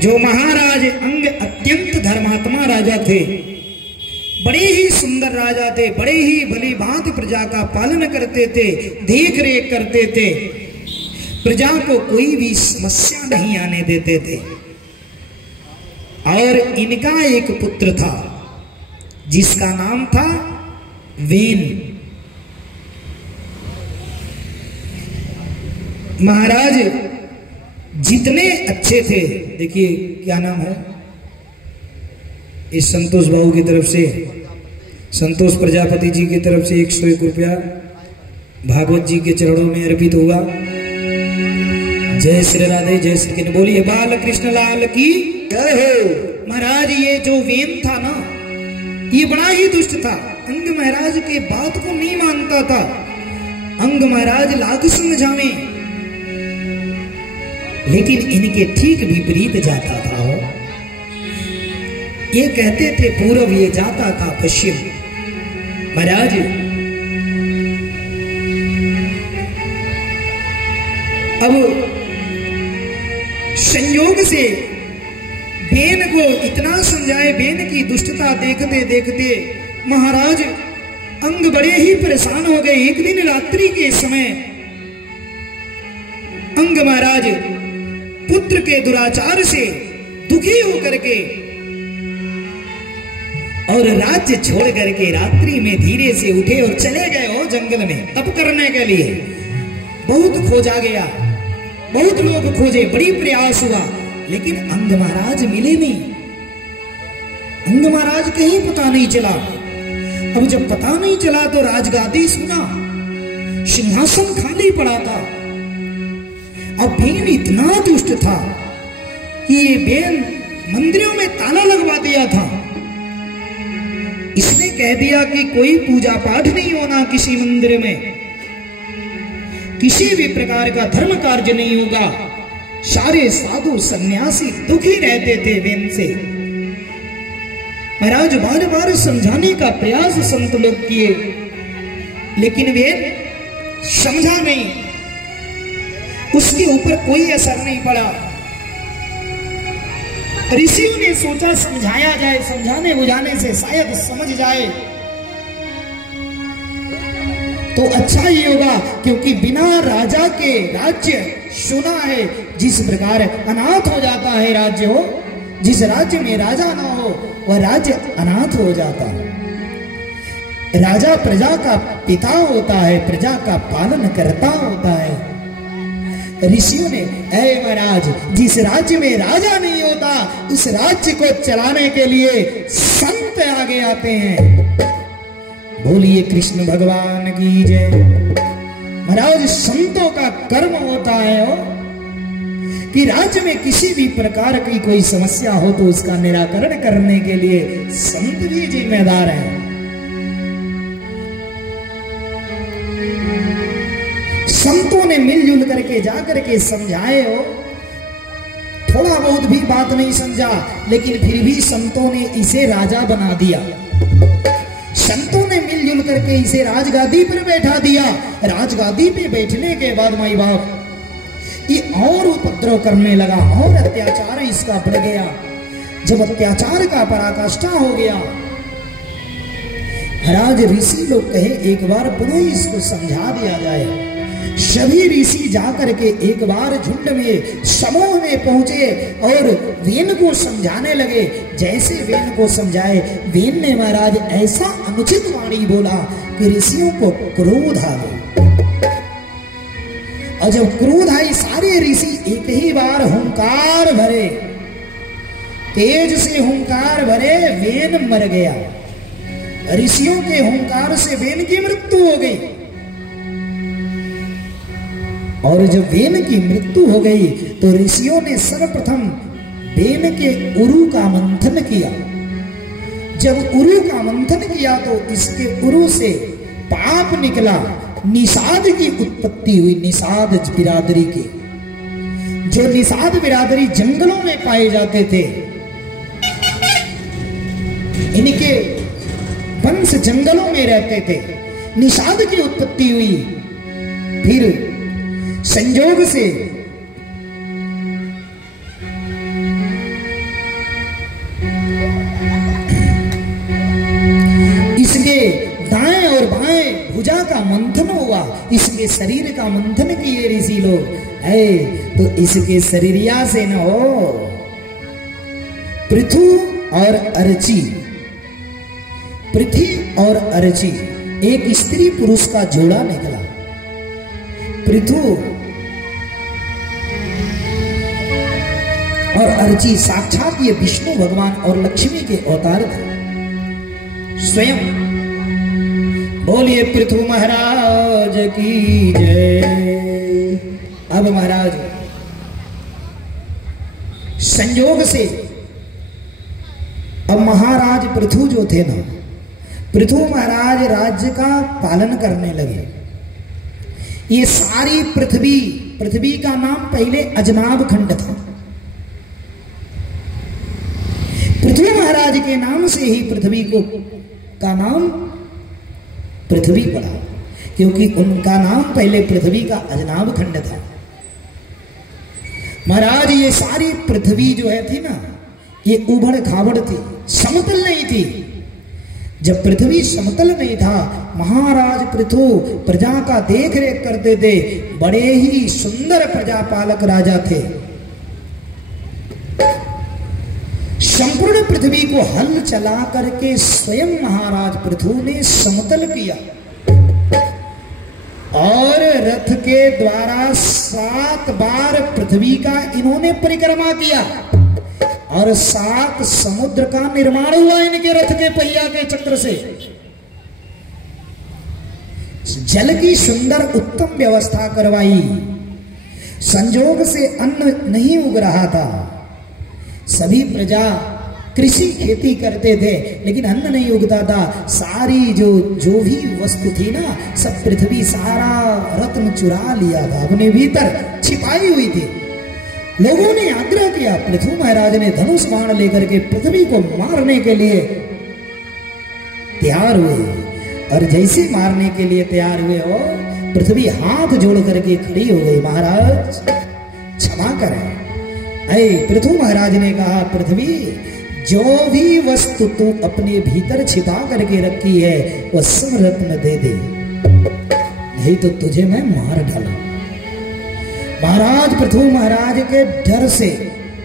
जो महाराज अंग अत्यंत धर्मात्मा राजा थे, बड़े ही सुंदर राजा थे, बड़े ही भली भांति प्रजा का पालन करते थे, देख रेख करते थे, प्रजा को कोई भी समस्या नहीं आने देते थे। और इनका एक पुत्र था जिसका नाम था वेन। महाराज जितने अच्छे थे, देखिए क्या नाम है, इस संतोष बाबू की तरफ से, संतोष प्रजापति जी की तरफ से 101 रुपया भागवत जी के चरणों में अर्पित हुआ। जय श्री राधे, जय श्री कृष्ण, बोलिए बाल कृष्ण लाल की जय हो। महाराज ये जो वेन था ना, ये बड़ा ही दुष्ट था। अंग महाराज के बात को नहीं मानता था। अंग महाराज लाख समझावे, लेकिन इनके ठीक विपरीत जाता था। ये कहते थे पूर्व, ये जाता था पश्चिम। महाराज अब संयोग से बेन को इतना समझाए, बेन की दुष्टता देखते देखते महाराज अंग बड़े ही परेशान हो गए। एक दिन रात्रि के समय अंग महाराज पुत्र के दुराचार से दुखी होकर के और राज्य छोड़ करके रात्रि में धीरे से उठे और चले गए हो जंगल में तप करने के लिए। बहुत खोजा गया, बहुत लोग खोजे, बड़ी प्रयास हुआ, लेकिन अंग महाराज मिले नहीं। अंग महाराज कहीं पता नहीं चला। अब जब पता नहीं चला तो राजगादी सुना, सिंहासन खाली पड़ा था। अब बेन इतना दुष्ट था कि ये बेन मंदिरों में ताला लगवा दिया था। इसने कह दिया कि कोई पूजा पाठ नहीं होना किसी मंदिर में, किसी भी प्रकार का धर्म कार्य नहीं होगा। सारे साधु सन्यासी दुखी रहते थे बेन से। महाराज बार बार समझाने का प्रयास संत लोग किए, लेकिन बेन समझा नहीं, उसके ऊपर कोई असर नहीं पड़ा। ऋषियों ने सोचा समझाया जाए, समझाने बुझाने से शायद समझ जाए तो अच्छा ही होगा, क्योंकि बिना राजा के राज्य सुना है जिस प्रकार अनाथ हो जाता है राज्य हो, जिस राज्य में राजा ना हो वह राज्य अनाथ हो जाता है। राजा प्रजा का पिता होता है, प्रजा का पालन करता होता है। ऋषियों ने, ऐ महाराज, जिस राज्य में राजा नहीं होता उस राज्य को चलाने के लिए संत आगे आते हैं। बोलिए कृष्ण भगवान की जय। महाराज संतों का कर्म होता है कि राज्य में किसी भी प्रकार की कोई समस्या हो तो उसका निराकरण करने के लिए संत भी जिम्मेदार हैं। संतों ने मिलजुल करके जाकर के समझाए हो, थोड़ा बहुत भी बात नहीं समझा, लेकिन फिर भी संतों ने इसे राजा बना दिया। संतों ने मिलजुल करके इसे राजगादी पर बैठा दिया। राजगादी पे बैठने के बाद माई बाप ये और उपद्रव करने लगा, और अत्याचार इसका बढ़ गया। जब अत्याचार का पराकाष्ठा हो गया, महाराज ऋषि लोग कहे एक बार पुनः इसको समझा दिया जाए। सभी ऋषि जाकर के एक बार झुंड में समूह में पहुंचे और वेन को समझाने लगे। जैसे वेन को समझाए, वेन ने महाराज ऐसा अनुचित वाणी बोला कि ऋषियों को क्रोध आ गया। और जब क्रोध आई, सारे ऋषि एक ही बार हुंकार भरे, तेज से हुंकार भरे, वेन मर गया। ऋषियों के हुंकार से वेन की मृत्यु हो गई। और जब वेन की मृत्यु हो गई तो ऋषियों ने सर्वप्रथम वेन के उरु का मंथन किया। जब उरु का मंथन किया तो इसके उरु से पाप निकला, निषाद की उत्पत्ति हुई। निषाद बिरादरी की, जो निषाद बिरादरी जंगलों में पाए जाते थे, इनके वंश जंगलों में रहते थे, निषाद की उत्पत्ति हुई। फिर संयोग से शरीर का मंथन किए ऋषि लोग है, तो इसके शरीरिया से न हो। पृथु और अर्ची, पृथ्वी और अर्ची एक स्त्री पुरुष का जोड़ा निकला। पृथु और अर्ची साक्षात ये विष्णु भगवान और लक्ष्मी के अवतार थे स्वयं। बोलिए पृथु महाराज की जय। अब महाराज संयोग से अब महाराज पृथु जो थे ना, पृथु महाराज राज्य का पालन करने लगे। ये सारी पृथ्वी, पृथ्वी का नाम पहले अजनाब खंड था। पृथ्वी महाराज के नाम से ही पृथ्वी को का नाम पृथ्वी पड़ा, क्योंकि उनका नाम पहले पृथ्वी का अजनाब खंड था। महाराज ये सारी पृथ्वी जो है थी ना, ये उबड़ खाबड़ थी, समतल नहीं थी। जब पृथ्वी समतल नहीं था, महाराज पृथु प्रजा का देख रेख करते थे। बड़े ही सुंदर प्रजापालक राजा थे। संपूर्ण पृथ्वी को हल चला करके स्वयं महाराज पृथु ने समतल किया और रथ के द्वारा 7 बार पृथ्वी का इन्होंने परिक्रमा किया और 7 समुद्र का निर्माण हुआ इनके रथ के पहिया के चक्र से। जल की सुंदर उत्तम व्यवस्था करवाई। संजोग से अन्न नहीं उग रहा था। सभी प्रजा कृषि खेती करते थे, लेकिन अन्न नहीं उगता था। सारी जो भी वस्तु थी ना, सब पृथ्वी सारा रत्न चुरा लिया था, अपने भीतर छिपाई हुई थी। लोगों ने आग्रह किया, पृथु महाराज ने धनुष बाण लेकर के पृथ्वी को मारने के लिए तैयार हुए। और जैसे मारने के लिए तैयार हुए हो, पृथ्वी हाथ जोड़ करके खड़ी हो गई। महाराज क्षमा करें। पृथु महाराज ने कहा, पृथ्वी जो भी वस्तु तू अपने भीतर छिपा करके रखी है वह सब रत्न दे दे, नहीं तो तुझे मैं मार डालूं। महाराज पृथु महाराज के डर से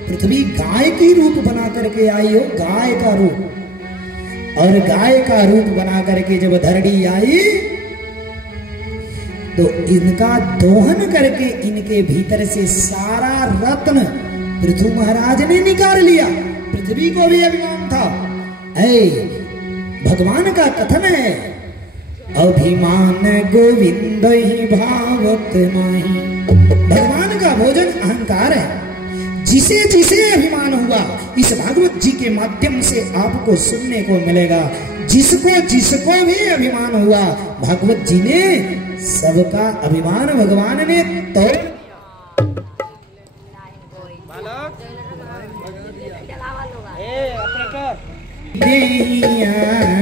पृथ्वी गाय की रूप बना करके आई हो, गाय का रूप। और गाय का रूप बना करके जब धरड़ी आई तो इनका दोहन करके इनके भीतर से सारा रत्न पृथु महाराज ने निकाल लिया। पृथ्वी को भी अभिमान था। भगवान का कथन है, अभिमान गोविंद ही भावत नहीं। भगवान का भोजन अहंकार है। जिसे जिसे अभिमान हुआ, इस भागवत जी के माध्यम से आपको सुनने को मिलेगा। जिसको जिसको भी अभिमान हुआ, भागवत जी ने सबका अभिमान भगवान ने तोड़ देहिया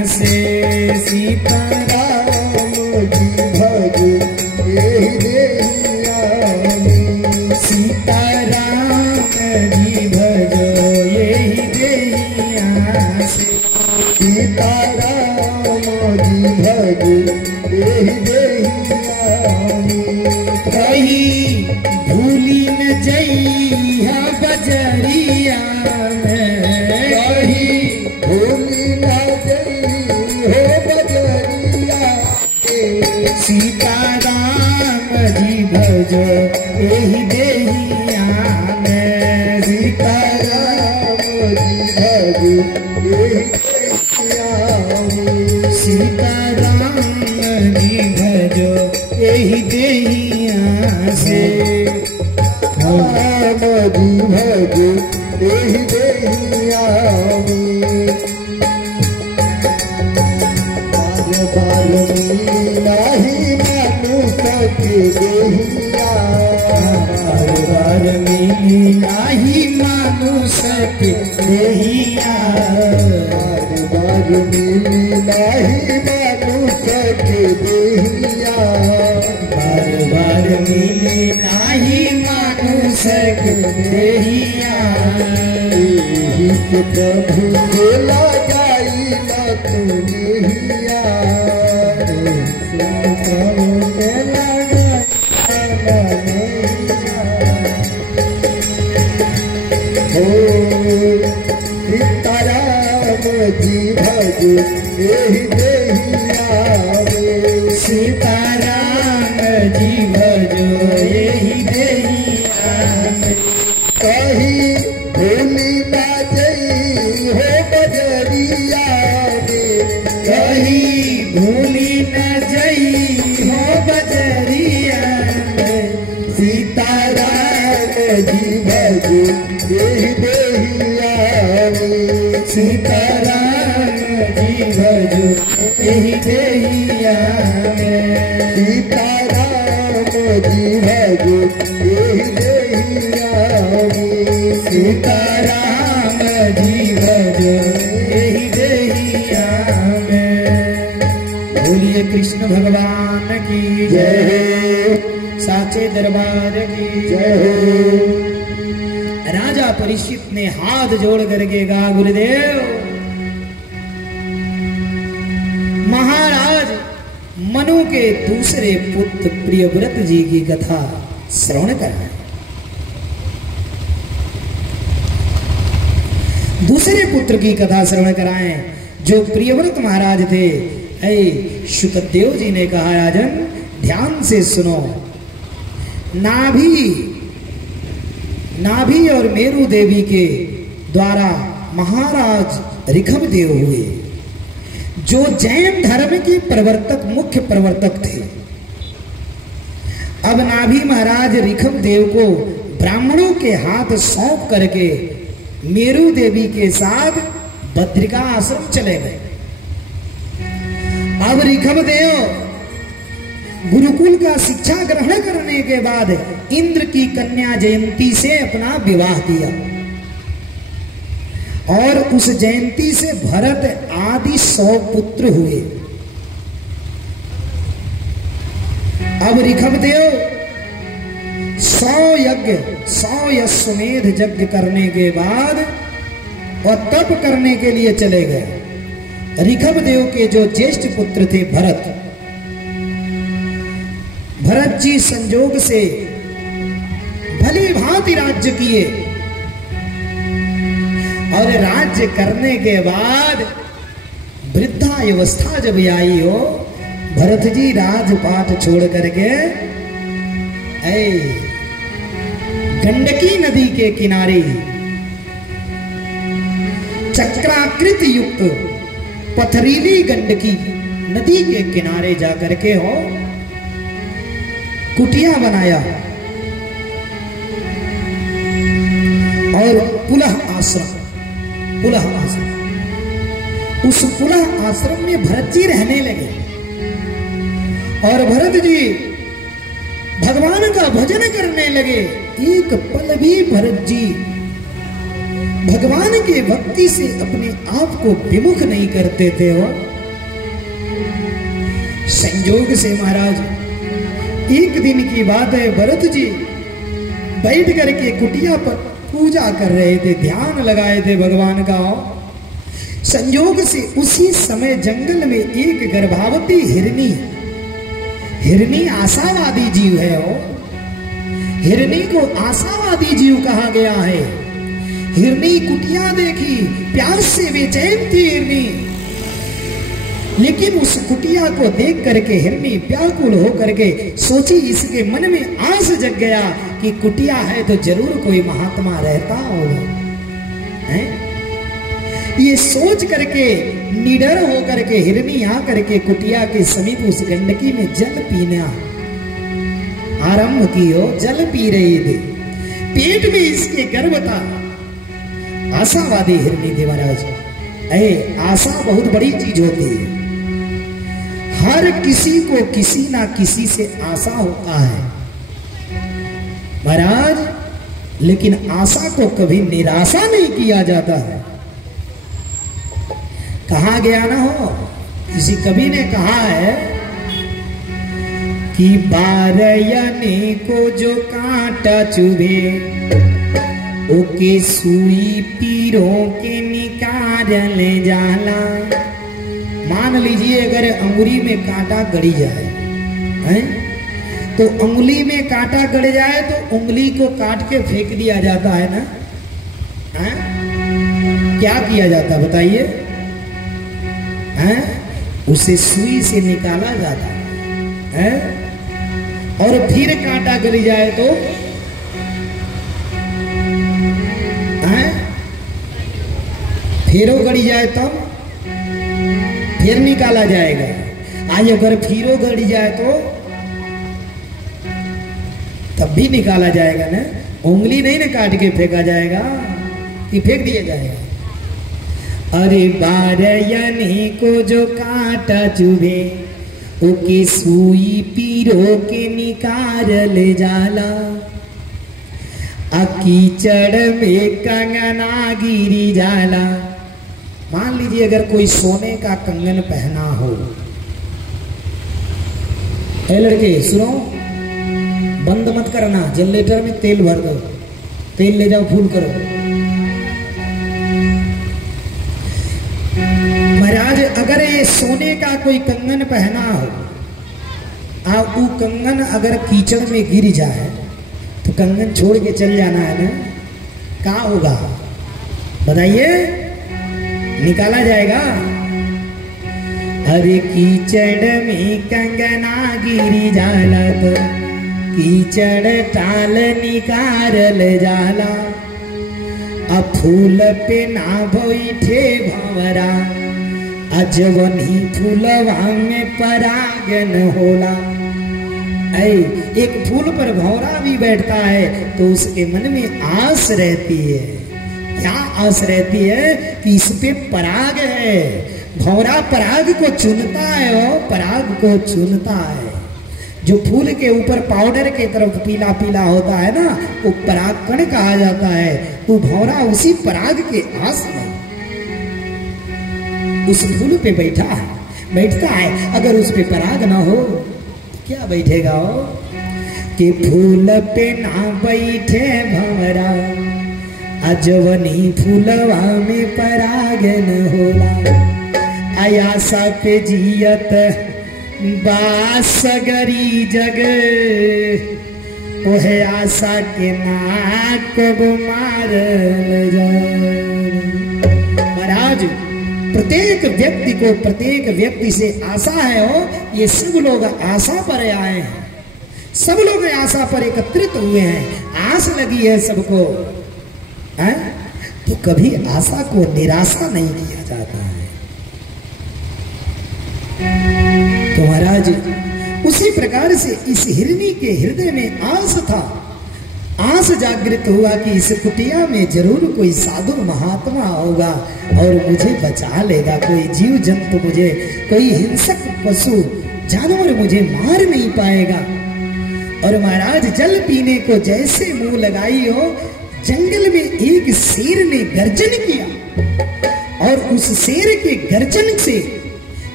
से सीताराम जी भज सीताराम जी भजो यही देहिया से सीताराम जी भज यही देहिया कहीं भूली न जइहा बजरिया सीताराम जी भजो यही देहिया में सीताराम जी भजो यही देहिया सीताराम जी भजो यही देहिया से राम जी भजो यही देहिया नहीं मानुष के देहिया बार मिली नहीं मानुष के देहिया बार मिली नहीं मानुष के देहिया बार मिली नहीं मानुष के देहिया प्रभु के लगाई न तू देहिया प्रभु के लगाई हो सीताराम जी भज एहि देहिया में। सीताराम जी भजो एहि देहिया में। कहीं भूली ना जई हो बजरिया में। कहीं भूली न जई हो बजरिया में। सीताराम जी भज एहि देहिया में। सीताराम जी भजो एहि देहिया में। सीताराम जी भज एहि देहिया में। सीताराम जी भजो एहि देहिया में। बोलिए कृष्ण भगवान की जय, साचे दरबार की जय हो। राजा परीक्षित ने हाथ जोड़ करके कहा, गुरुदेव महाराज मनु के दूसरे पुत्र प्रियव्रत जी की कथा श्रवण कराएं। दूसरे पुत्र की कथा श्रवण कराएं जो प्रियव्रत महाराज थे। ऐ शुकदेव जी ने कहा, राजन ध्यान से सुनो। नाभि और मेरु देवी के द्वारा महाराज ऋखम देव हुए, जो जैन धर्म के प्रवर्तक, मुख्य प्रवर्तक थे। अब नाभि महाराज ऋखम देव को ब्राह्मणों के हाथ सौंप करके मेरु देवी के साथ बद्रिका आश्रम चले गए। अब ऋखम देव गुरुकुल का शिक्षा ग्रहण करने के बाद इंद्र की कन्या जयंती से अपना विवाह किया और उस जयंती से भरत आदि 100 पुत्र हुए। अब ऋखमदेव 100 यज्ञ यज्ञ करने के बाद और तप करने के लिए चले गए। ऋखमदेव के जो ज्येष्ठ पुत्र थे भरत जी संजोग से भली भांति राज्य किए और राज्य करने के बाद वृद्धावस्था जब आई हो, भरत जी राजपाट छोड़ करके गंडकी नदी के किनारे चक्राकृति युक्त पथरीली गंडकी नदी के किनारे जाकर के हो कुटिया बनाया और पुलह आश्रम उस पुलह आश्रम में भरत जी रहने लगे और भरत जी भगवान का भजन करने लगे। एक पल भी भरत जी भगवान के भक्ति से अपने आप को विमुख नहीं करते थे। हो संयोग से महाराज एक दिन की बात है, भरत जी बैठ करके कुटिया पर पूजा कर रहे थे, ध्यान लगाए थे भगवान का। संयोग से उसी समय जंगल में एक गर्भावती हिरनी आशावादी जीव है। हिरनी को आशावादी जीव कहा गया है। हिरनी कुटिया देखी, प्यास से बेचैन थी हिरनी, लेकिन उस कुटिया को देख करके हिरनी व्याकुल हो करके सोची, इसके मन में आस जग गया कि कुटिया है तो जरूर कोई महात्मा रहता होगा। ये सोच करके निडर हो करके हिरनी आ करके कुटिया के समीप उस गंडकी में जल पीना आरंभ की। हो जल पी रही थी, पेट में इसके गर्भ था। आशावादी हिरनी थी महाराज। आशा बहुत बड़ी चीज होती है। हर किसी को किसी ना किसी से आशा होता है महाराज, लेकिन आशा को कभी निराशा नहीं किया जाता है। कहा गया ना हो, किसी कवि ने कहा है कि बारयने को जो कांटा चुभे ओके सुई पीरों के निकाल ले जाला। मान लीजिए अगर अंगुरी में कांटा गड़ी जाए तो उंगली में कांटा गड़ जाए तो उंगली को काट के फेंक दिया जाता है ना, है? क्या किया जाता बताइए? उसे सुई से निकाला जाता है, और फिर कांटा गड़ जाए तो फिरो गड़ी जाए तब फिर निकाला जाएगा। आज अगर फिरो गड़ी जाए तो तब भी निकाला जाएगा ना, उंगली नहीं ना काट के फेंका जाएगा कि फेंक दिया जाएगा। अरे बारयानी को जो कांटा चुभे ओके सुई पीरो के निकाल ले जाला, कीचड़ में कंगना गिरी जाला। मान लीजिए अगर कोई सोने का कंगन पहना हो, ए लड़के सुनो, बंद मत करना, जनरेटर में तेल भर दो, तेल ले जाओ फुल करो। महाराज अगर ये सोने का कोई कंगन पहना हो, वो कंगन अगर कीचड़ में गिर जाए तो कंगन छोड़ के चल जाना है ना, कहाँ होगा बताइए? निकाला जाएगा। अरे कीचड़ में कंगना गिरी जाला तो कीचड़ टाल निकाल जाला, अब फूल पे ना बैठे भंवरा, अजवनी फूलवा में परागन होला। एक फूल पर भंवरा भी बैठता है तो उसके मन में आस रहती है, क्या आस रहती है कि इस पे पराग है। भंवरा पराग को चुनता है, वो पराग को चुनता है। जो फूल के ऊपर पाउडर के तरफ पीला पीला होता है ना, वो पराग कण कहा जाता है। वो भंवरा उसी पराग के आस में उस फूल पे बैठता है। अगर उस पे पराग ना हो क्या बैठेगा वो? कि फूल पे ना बैठे भंवरा, अजवनी फूलवा में परागन होला। आयासा पे जियत बासगरी जग, ओहे आशा के नाक मारल जाए। महाराज प्रत्येक व्यक्ति को, प्रत्येक व्यक्ति से आशा है हो, ये सब लोग आशा पर आए हैं, सब लोग आशा पर एकत्रित हुए हैं, आस लगी है सबको, है? तो कभी आशा को निराशा नहीं किया जाता है। तो महाराज उसी प्रकार से इस हिरनी के हृदय में आस था, आस जागृत हुआ कि इस कुटिया में जरूर कोई साधु महात्मा होगा और मुझे बचा लेगा, कोई जीव जंतु मुझे, कोई हिंसक पशु जानवर मुझे मार नहीं पाएगा। और महाराज जल पीने को जैसे मुंह लगाई हो, जंगल में एक शेर ने गर्जन किया और उस शेर के गर्जन से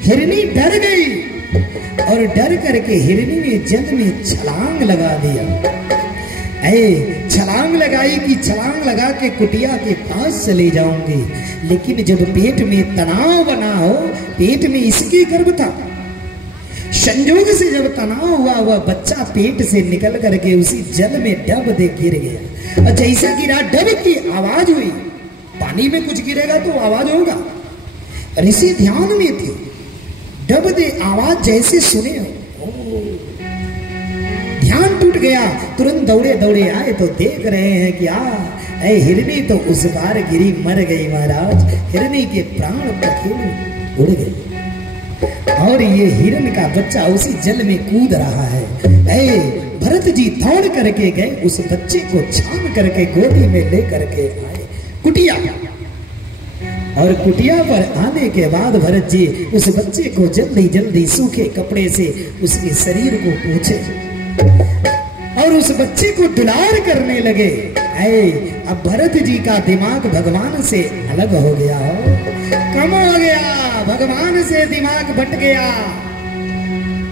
हिरनी डर गई और डर करके हिरनी ने जल में छलांग लगा दिया। छलांग लगाई कि छलांग लगा के कुटिया के पास चले जाऊंगी, लेकिन जब पेट में तनाव बना हो, पेट में इसकी गर्भ था, संजोग से जब तनाव हुआ, वह बच्चा पेट से निकल करके उसी जल में डब दे गिर गया। और जैसे गिरा डब की आवाज हुई, पानी में कुछ गिरेगा तो आवाज होगा, ऋषि ध्यान में थी, डब दे आवाज जैसे सुने ध्यान टूट गया, तुरंत दौड़े दौड़े आए तो देख रहे हैं कि हिरनी तो उस बार गिरी मर गई महाराज, हिरनी के प्राण पखेरु उड़ गए और ये हिरन का बच्चा उसी जल में कूद रहा है। भरत जी दौड़ करके गए, उस बच्चे को छान करके गोदी में ले करके आए कुटिया, और कुटिया पर आने के बाद भरत जी उस बच्चे को जल्दी जल्दी सूखे कपड़े से उसके शरीर को पोंछे और उस बच्चे को दुलार करने लगे। अब भरत जी का दिमाग भगवान से अलग हो गया, कम हो गया, भगवान से दिमाग बट गया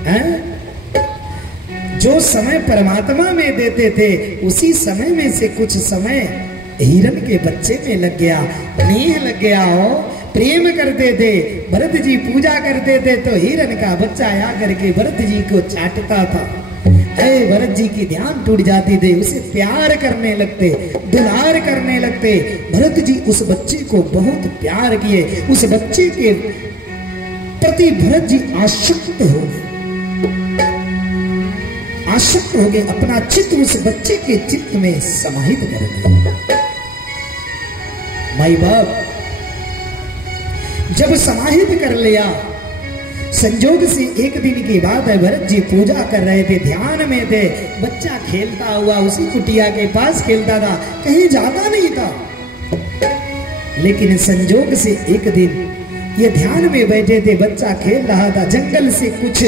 है? जो समय परमात्मा में देते थे उसी समय में से कुछ समय हिरन के बच्चे में लग गया, नेह लग गया हो, प्रेम करते थे, भरत जी पूजा करते थे तो हिरन का बच्चा आया करके भरत जी को चाटता था, भरत जी की ध्यान टूट जाती थे, उसे प्यार करने लगते, दुलार करने लगते। भरत जी उस बच्चे को बहुत प्यार किए, उस बच्चे के प्रति भरत जी आसक्त हो गए, आसक्त हो गए। अपना चित्त उस बच्चे के चित्त में समाहित कर दिया। माई बाप जब समाहित कर लिया, संजोग से एक दिन की बात है, भरत जी पूजा कर रहे थे, ध्यान में थे। बच्चा खेलता हुआ उसी कुटिया के पास खेलता था, कहीं जाता नहीं था। लेकिन संजोग से एक दिन ये ध्यान में बैठे थे, बच्चा खेल रहा था, जंगल से कुछ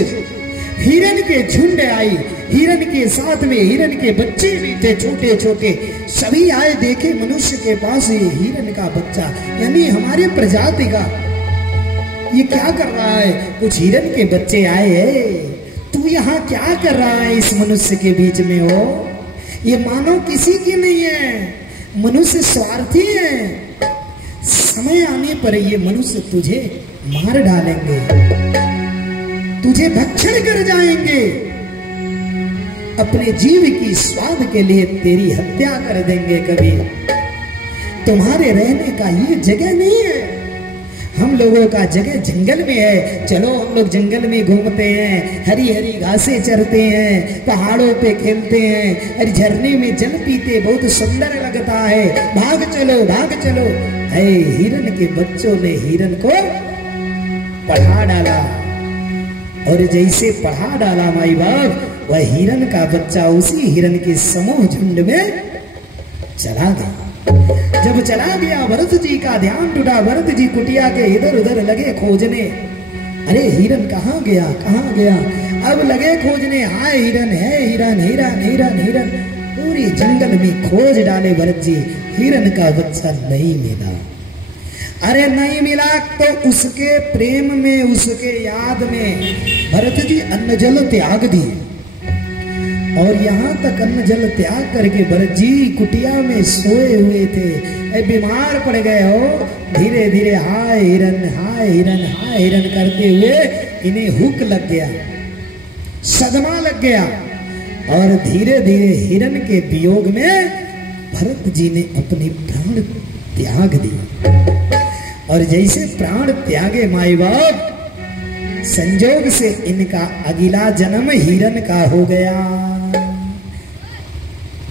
हिरन के झुंड आई, हिरन के साथ में हिरन के बच्चे भी थे, छोटे छोटे। सभी आए, देखे मनुष्य के पास ये हिरन का बच्चा, यानी हमारे प्रजाति का, ये क्या कर रहा है? कुछ हिरन के बच्चे आए हैं, तू यहाँ क्या कर रहा है इस मनुष्य के बीच में? हो ये मानो किसी की नहीं है, मनुष्य स्वार्थी है। समय आने पर ये मनुष्य तुझे मार डालेंगे, तुझे भक्षण कर जाएंगे, अपने जीव की स्वाद के लिए तेरी हत्या कर देंगे। कभी तुम्हारे रहने का ये जगह नहीं है, हम लोगों का जगह जंगल में है। चलो हम लोग जंगल में घूमते हैं, हरी हरी घासें चरते हैं, पहाड़ों पे खेलते हैं, अरे झरने में जल पीते, बहुत सुंदर लगता है, भाग चलो भाग चलो। है हिरन के बच्चों ने हिरन को पढ़ा डाला, और जैसे पढ़ा डाला माई बाप, वह हिरन का बच्चा उसी हिरन के समूह झुंड में चला गया। जब चला गया, भरत जी का ध्यान टूटा। भरत जी कुटिया के इधर उधर लगे खोजने, अरे हिरन कहाँ गया कहाँ गया? अब लगे खोजने, हाय हिरन है, हिरन हिरन हिरन हिरन, पूरी जंगल में खोज डाले भरत जी, हिरन का बच्चा नहीं मिला। अरे नहीं मिला तो उसके प्रेम में, उसके याद में भरत जी अन्न जल त्याग दिए, और यहाँ तक अन्न जल त्याग करके भरत जी कुटिया में सोए हुए थे, बीमार पड़ गए हो। धीरे धीरे हाय हिरन हाय हिरन हाय हिरन करते हुए इन्हें हुक लग गया, सदमा लग गया, और धीरे धीरे हिरन के वियोग में भरत जी ने अपने प्राण त्याग दिए। और जैसे प्राण त्यागे माई बाप, संजोग से इनका अगला जन्म हिरन का हो गया।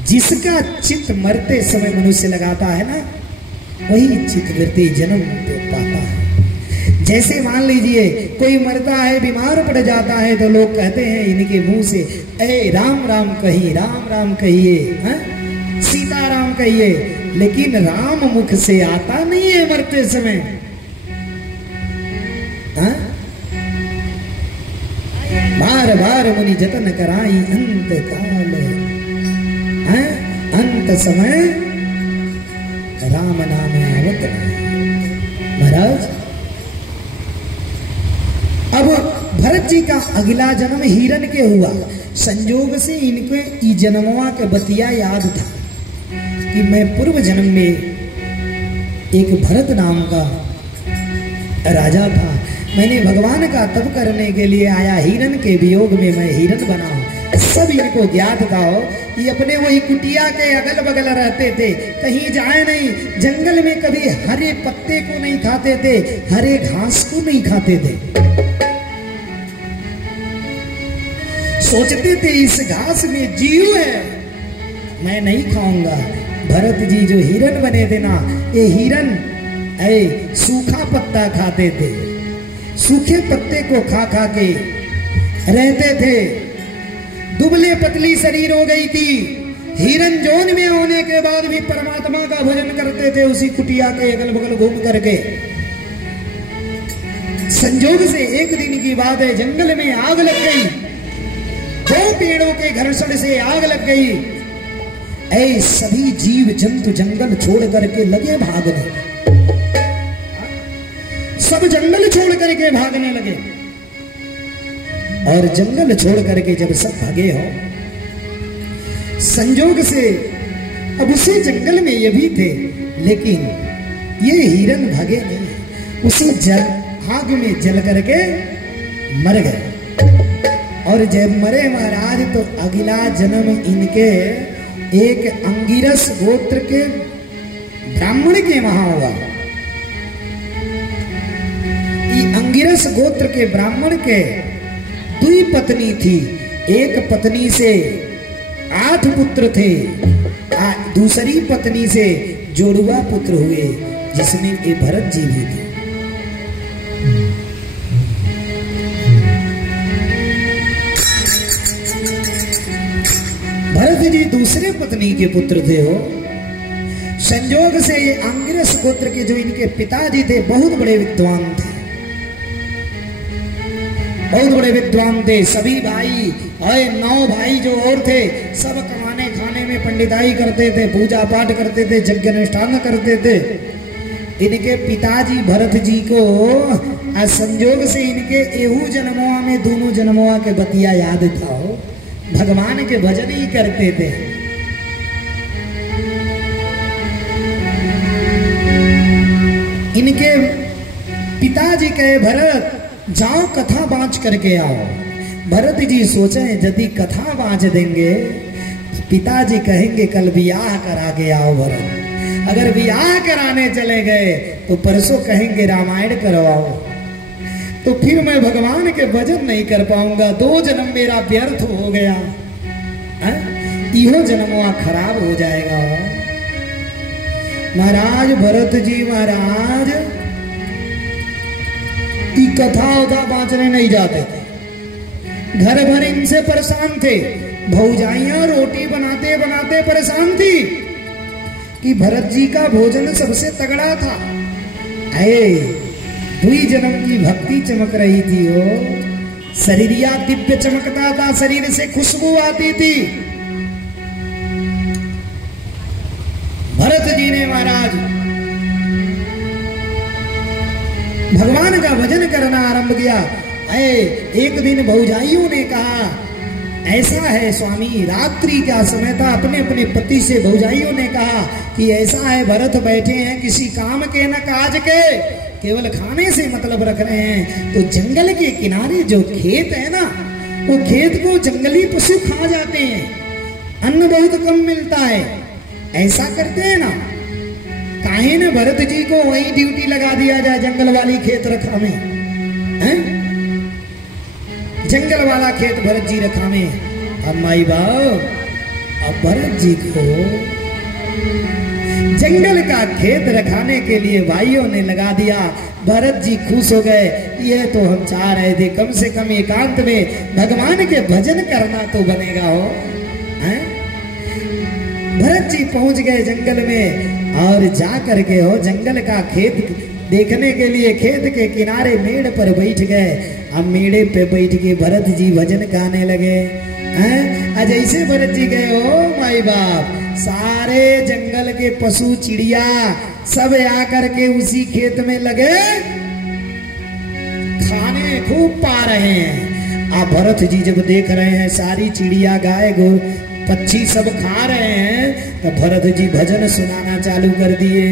जिसका चित्त मरते समय मनुष्य लगाता है ना, वही चित्त मरते जन्म पाता है। जैसे मान लीजिए कोई मरता है, बीमार पड़ जाता है, तो लोग कहते हैं इनके मुंह से, ए राम राम कहिए, राम राम कहिए, सीताराम कहिए, लेकिन राम मुख से आता नहीं है मरते समय। बार बार मुनि जतन कराई, अंत काल अंत समय राम नाम आवत महाराज। अब भरत जी का अगला जन्म हिरन के हुआ। संजोग से इनके ई जन्मवा के बतिया याद था कि मैं पूर्व जन्म में एक भरत नाम का राजा था, मैंने भगवान का तप करने के लिए आया, हिरन के वियोग में मैं हिरन बना हूं। सब इनको ज्ञात था, ये अपने वही कुटिया के अगल बगल रहते थे, कहीं जाए नहीं, जंगल में कभी हरे पत्ते को नहीं खाते थे, हरे घास को नहीं खाते थे। सोचते थे इस घास में जीव है, मैं नहीं खाऊंगा। भरत जी जो हिरन बने थे ना, ये हिरन सूखा पत्ता खाते थे, सूखे पत्ते को खा खा के रहते थे। दुबले पतली शरीर हो गई थी। हिरन जोन में होने के बाद भी परमात्मा का भजन करते थे उसी कुटिया के अगल बगल घूम करके। संजोग से एक दिन की बात है, जंगल में आग लग गई, 2 पेड़ों के घर्षण से आग लग गई। ऐ सभी जीव जंतु जंगल छोड़ करके लगे भागने, सब जंगल छोड़ करके भागने लगे। और जंगल छोड़ करके जब सब भागे हो, संजोग से अब उसी जंगल में ये भी थे, लेकिन ये हिरन भागे नहीं, उसी आग में जल करके मर गए। और जब मरे महाराज तो अगला जन्म इनके एक अंगिरस गोत्र के ब्राह्मण के वहां हुआ। अंगिरस गोत्र के ब्राह्मण के 2 पत्नी थी। एक पत्नी से 8 पुत्र थे, दूसरी पत्नी से जोड़ुआ पुत्र हुए, जिसमें ये भरत जी भी थे। भरत जी दूसरे पत्नी के पुत्र थे। हो संजोग से ये अंगिरस गोत्र के जो इनके पिताजी थे बहुत बड़े विद्वान थे, बहुत बड़े विद्वान थे। सभी भाई और 9 भाई जो और थे सब कमाने खाने में पंडिताई करते थे, पूजा पाठ करते थे, यज्ञ अनुष्ठान करते थे। इनके पिताजी भरत जी को संजोग से इनके एहू जन्मों में दोनों जन्मों के बतिया याद था। भगवान के भजन ही करते थे। इनके पिताजी कहे भरत जाओ कथा बाँच करके आओ। भरत जी सोचे यदि कथा बाँच देंगे पिताजी कहेंगे कल ब्याह करा के आओ भरत। अगर ब्याह कराने चले गए तो परसों कहेंगे रामायण करवाओ, तो फिर मैं भगवान के भजन नहीं कर पाऊंगा। 2 जन्म मेरा व्यर्थ हो गया, इहो जन्मवा खराब हो जाएगा। महाराज भरत जी महाराज की कथा उथा बाँचने नहीं जाते थे। घर भर इनसे परेशान थे। भौजाइयां रोटी बनाते बनाते परेशान थी कि भरत जी का भोजन सबसे तगड़ा था। आए 2 जन्म की भक्ति चमक रही थी। हो शरीरिया दिव्य चमकता था, शरीर से खुशबू आती थी। भरत जी ने महाराज भगवान का भजन करना आरंभ किया। एक दिन भौजाइयों ने कहा ऐसा है स्वामी, रात्रि का समय था, अपने अपने पति से भौजाइयों ने कहा कि ऐसा है भरत बैठे हैं किसी काम के न काज के, केवल खाने से मतलब रख रहे हैं। तो जंगल के किनारे जो खेत है ना, वो खेत को जंगली पशु खा जाते हैं, अन्न बहुत कम मिलता है। ऐसा करते हैं ना, काहे ने भरत जी को वही ड्यूटी लगा दिया जाए जंगल वाली खेत रखा में, हैं? जंगल वाला खेत भरत जी रखा में। अब माई बाप अब भरत जी को जंगल का खेत रखाने के लिए भाइयों ने लगा दिया। भरत जी खुश हो गए, ये तो हम चाह रहे थे कम से कम एकांत में भगवान के भजन करना तो बनेगा। हो हैं? भरत जी पहुंच गए जंगल में और जा करके हो जंगल का खेत देखने के लिए खेत के किनारे मेड़ पर बैठ गए। अब मेड़े पे बैठ के भरत जी भजन गाने लगे। हैं? जैसे भरत जी गए हो माई बाप, सारे जंगल के पशु चिड़िया सब आकर के उसी खेत में लगे खाने खूब पा रहे हैं। आप भरत जी जब देख रहे हैं सारी चिड़िया गाय गो पक्षी सब खा रहे हैं, तो भरत जी भजन सुनाना चालू कर दिए।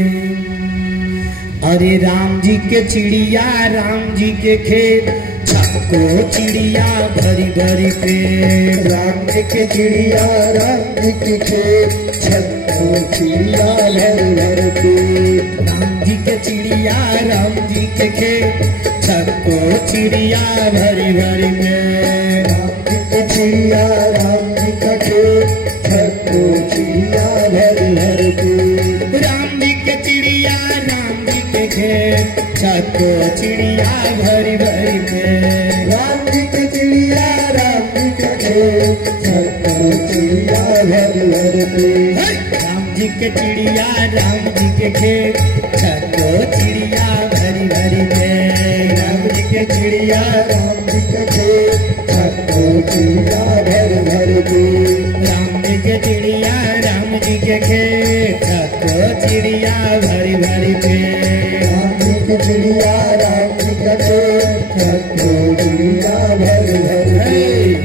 अरे राम जी के चिड़िया राम जी के खेत, छक्को चिड़िया भरी भरी पेड़। राम जी के चिड़िया राम जी के खेत, छक्को चिड़िया भरी भरी पेड़। राम जी के चिड़िया राम जी के खेत, छक्को चिड़िया भरी भरी पेड़। राम जी के चिड़िया राम जी का खेत, छक्को चिड़िया भरी भरी पेड़। राम जी के चिड़िया राम जी के खेत, छक्को चिड़िया भरी भरी पेड़। राम जी के चिड़िया राम जी का खेत, छक्को चिड़िया भरी भरी पेड़। राम जी के चिड़िया राम जी के खेत, छक्को चिड़िया भरी भरी पेड़। राम जी के चिड़िया राम जी का खेत, छक्को चिड़िया भरी भरी पेड़। राम जी के चिड़िया राम जी के खेत, छक्को चिड़िया भरी भरी पेड़। राम जी के चिड़िया राम जी का खेत, छक्को चिड़िया भरी भरी पेड़।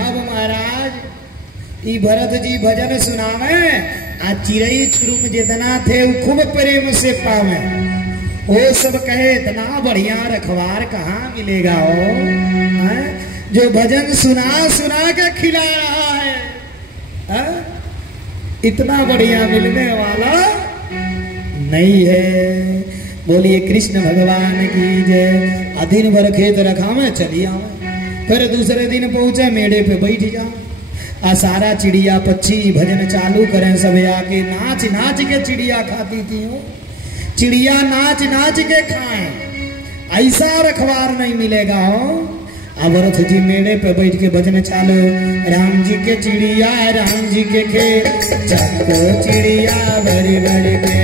अब महाराज ई भरत जी भजन सुनावे, आ चिड़ई चुरुम जितना थे वो खूब प्रेम से पावे। वो सब कहे इतना बढ़िया रखवार कहाँ मिलेगा। हो जो भजन सुना सुना के खिला रहा है, हा? इतना बढ़िया मिलने वाला नहीं है। बोलिए कृष्ण भगवान की जय। दिन भर खेत रखा मैं चली आवे, फिर दूसरे दिन पहुंचे मेड़े पे बैठ जाओ, आ सारा चिड़िया पक्षी भजन चालू करें, सब आके नाच नाच के चिड़िया खाती थी। चिड़िया नाच नाच के खाएं, ऐसा रखवार नहीं मिलेगा हो। अब भरत जी मेड़े पे बैठ के भजन चालू, राम जी के चिड़िया राम जी के खेत, चको चिड़िया भरी भरी के,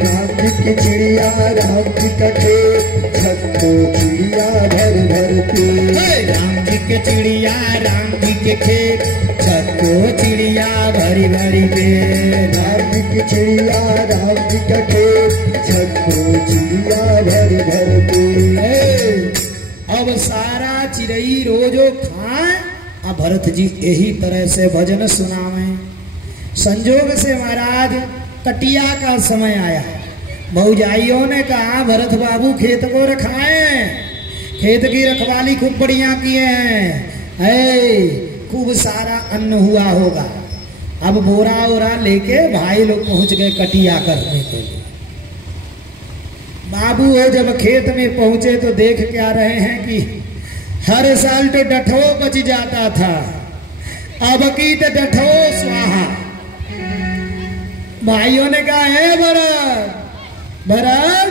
राम जी की चिड़िया राम जी का खेत, चको चिड़िया भर भर के। राम जी के चिड़िया राम जी के खेत, चको चिड़िया भरी भरी के। राम जी की चिड़िया राम जी का खेत, चको चिड़िया भर भर के। अब सारा चिड़ई रोजो खाए, अब भरत जी यही तरह से भजन सुनावे। संजोग से महाराज कटिया का समय आया, भौजाइयों ने कहा भरत बाबू खेत को रखाए, खेत की रखवाली खूब बढ़िया किए हैं, खूब सारा अन्न हुआ होगा। अब बोरा ओरा लेके भाई लोग पहुंच गए कटिया करने के लिए। बाबू हो जब खेत में पहुंचे तो देख क्या रहे हैं कि हर साल तो डठो बच जाता था, अब की तो डठो स्वाहा। भाइयों ने कहा है भरत भरत,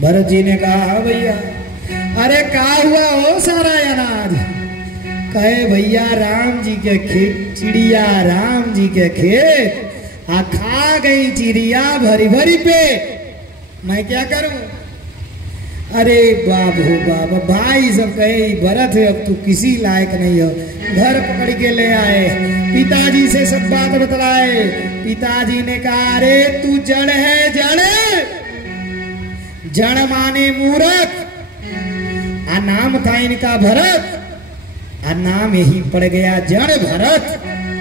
भरत जी ने कहा हाँ भैया। अरे क्या हुआ हो सारा अनाज? कहे भैया राम जी के खेत, चिड़िया राम जी के खेत आ खा गई चिड़िया भरी भरी पे, मैं क्या करूं? अरे बाबू बाबा, भाई सब कहे भरत अब तू किसी लायक नहीं हो। घर पकड़ के ले आए, पिताजी से सब बात बतलाए। पिताजी ने कहा अरे तू जड़ है जड़, जड़ माने मूर्ख, आ नाम था इनका भरत, आ नाम यही पड़ गया जड़ भरत,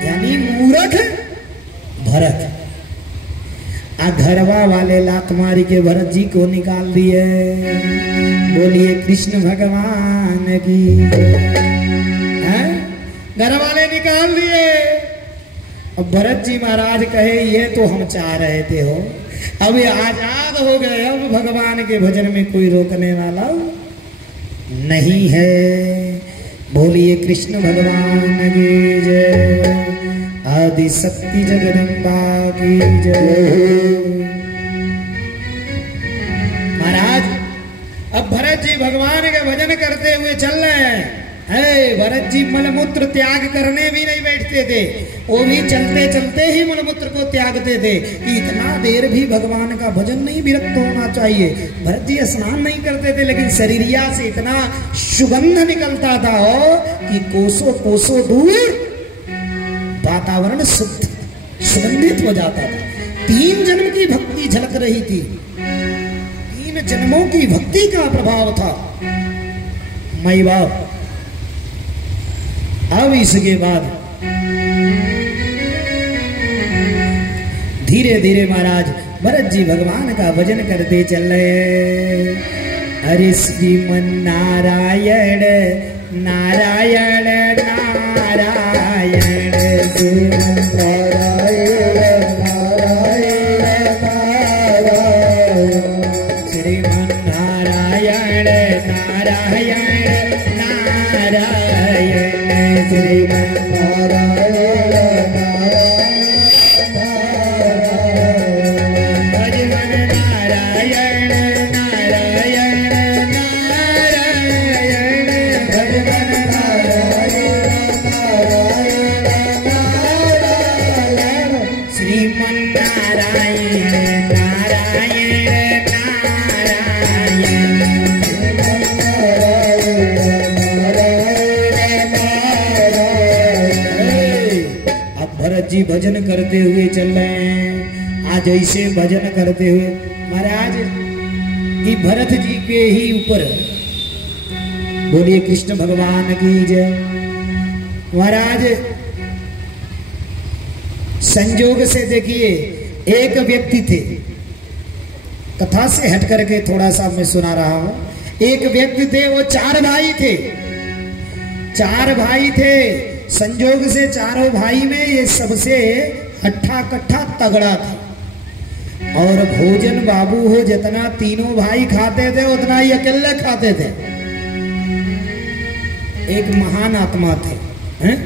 यानी मूर्ख भरत। आ घरवा वाले लात मारी के भरत जी को निकाल दिए। बोलिए कृष्ण भगवान की। घर वाले निकाल दिए। अब भरत जी महाराज कहे ये तो हम चाह रहे थे हो, अब ये आजाद हो गए, अब भगवान के भजन में कोई रोकने वाला नहीं है। बोलिए कृष्ण भगवान की जय। आदि शक्ति जगदम्बा की जय। महाराज अब भरत जी भगवान के भजन करते हुए चल रहे हैं। भरत जी मलमूत्र त्याग करने भी नहीं बैठते थे, वो भी चलते चलते ही मलमूत्र को त्यागते थे कि इतना देर भी भगवान का भजन नहीं विरक्त होना चाहिए। भरत जी स्नान नहीं करते थे, लेकिन शरीरिया से इतना सुगंध निकलता था कि कोसों कोसों दूर वातावरण शुद्ध सुगंधित हो जाता था। 3 जन्म की भक्ति झलक रही थी, 3 जन्मों की भक्ति का प्रभाव था। माई बाप अब इसके बाद धीरे धीरे महाराज भरत जी भगवान का भजन करते चल रहे। हरि श्रीमन नारायण नारायण नारायण, श्रीमन नारायण नारायण नारायण, श्रीमन नारायण नारायण नारायण, श्रीमन नारायण जी भजन करते हुए चल रहे हैं। आज ऐसे भजन करते हुए महाराज ये भरत जी के ही ऊपर, बोलिए कृष्ण भगवान की जय। महाराज संजोग से देखिए एक व्यक्ति थे, कथा से हट करके थोड़ा सा मैं सुना रहा हूं। एक व्यक्ति थे, वो 4 भाई थे। 4 भाई थे, संजोग से चारों भाई में ये सबसे हट्ठा कट्ठा तगड़ा था। और भोजन बाबू हो जितना तीनों भाई खाते थे उतना ही अकेले खाते थे। एक महान आत्मा थे, हैं?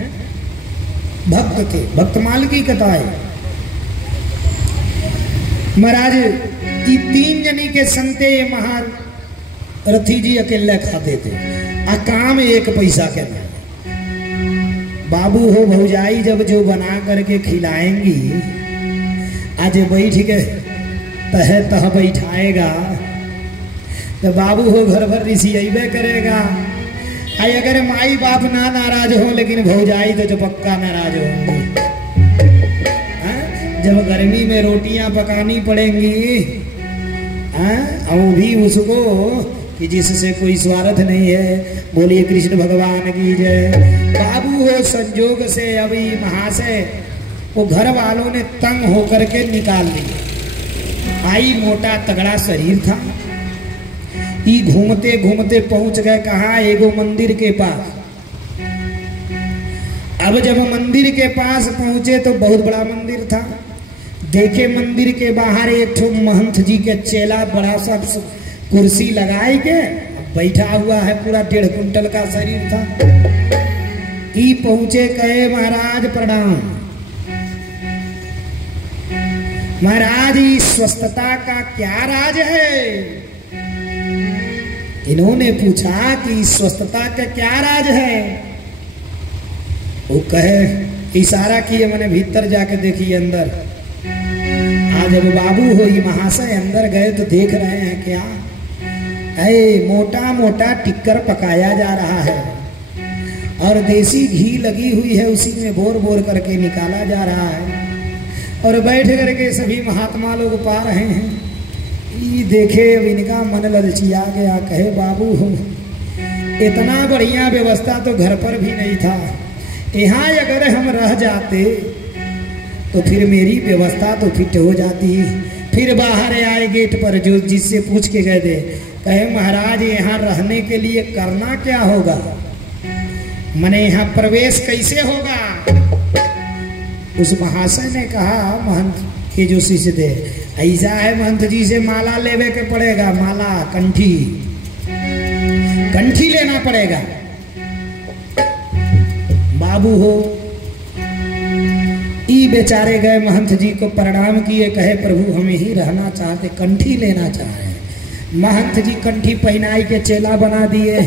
भक्त थे, भक्तमाल की कथा है। महाराज की 3 जनी के संते महारथी जी अकेले खाते थे, आ काम 1 पैसा के था। बाबू हो भौजाई जब जो बना करके खिलाएंगी, आज बैठ के तह बैठाएगा तो बाबू हो घर भर रिसियबे करेगा। आई अगर माई बाप ना नाराज हो लेकिन भौजाई तो जो पक्का नाराज होंगी। जब गर्मी में रोटियां पकानी पड़ेंगी, वो भी उसको कि जिससे कोई स्वार्थ नहीं है, बोलिए कृष्ण भगवान की जय। बाबू हो संजोग से अभी महाशय वो घर वालों ने तंग होकर के निकाल दिया। आई मोटा तगड़ा शरीर था, ई घूमते घूमते पहुंच गए कहाँ, एगो मंदिर के पास। अब जब मंदिर के पास पहुंचे तो बहुत बड़ा मंदिर था। देखे मंदिर के बाहर एक ठो महंत जी के चेला बड़ा सा कुर्सी लगाए के बैठा हुआ है, पूरा 1.5 कुंटल का शरीर था। ई पहुंचे कहे महाराज प्रणाम। महाराज इस स्वस्थता का क्या राज है? इन्होंने पूछा कि स्वस्थता का क्या राज है? वो कहे, इशारा किए मैंने भीतर जाके देखिए अंदर। आज जब बाबू हो महाशय अंदर गए तो देख रहे हैं क्या है, मोटा मोटा टिक्कर पकाया जा रहा है और देसी घी लगी हुई है, उसी में बोर बोर करके निकाला जा रहा है और बैठ करके सभी महात्मा लोग पा रहे हैं। ये देखे अब इनका मन ललचिया गया। कहे बाबू हो इतना बढ़िया व्यवस्था तो घर पर भी नहीं था, यहाँ अगर हम रह जाते तो फिर मेरी व्यवस्था तो फिट हो जाती। फिर बाहर आए गेट पर जो जिससे पूछ के गए थे, कहे महाराज यहाँ रहने के लिए करना क्या होगा, मने यहाँ प्रवेश कैसे होगा? उस महाशय ने कहा महंत के जो शिष्य थे, ऐसा है महंत जी से माला लेवे के पड़ेगा, माला कंठी लेना पड़ेगा। बाबू हो ई बेचारे गए महंत जी को प्रणाम किए, कहे प्रभु हम ही रहना चाहते, कंठी लेना चाहे। महंत जी कंठी पहनाई के चेला बना दिए।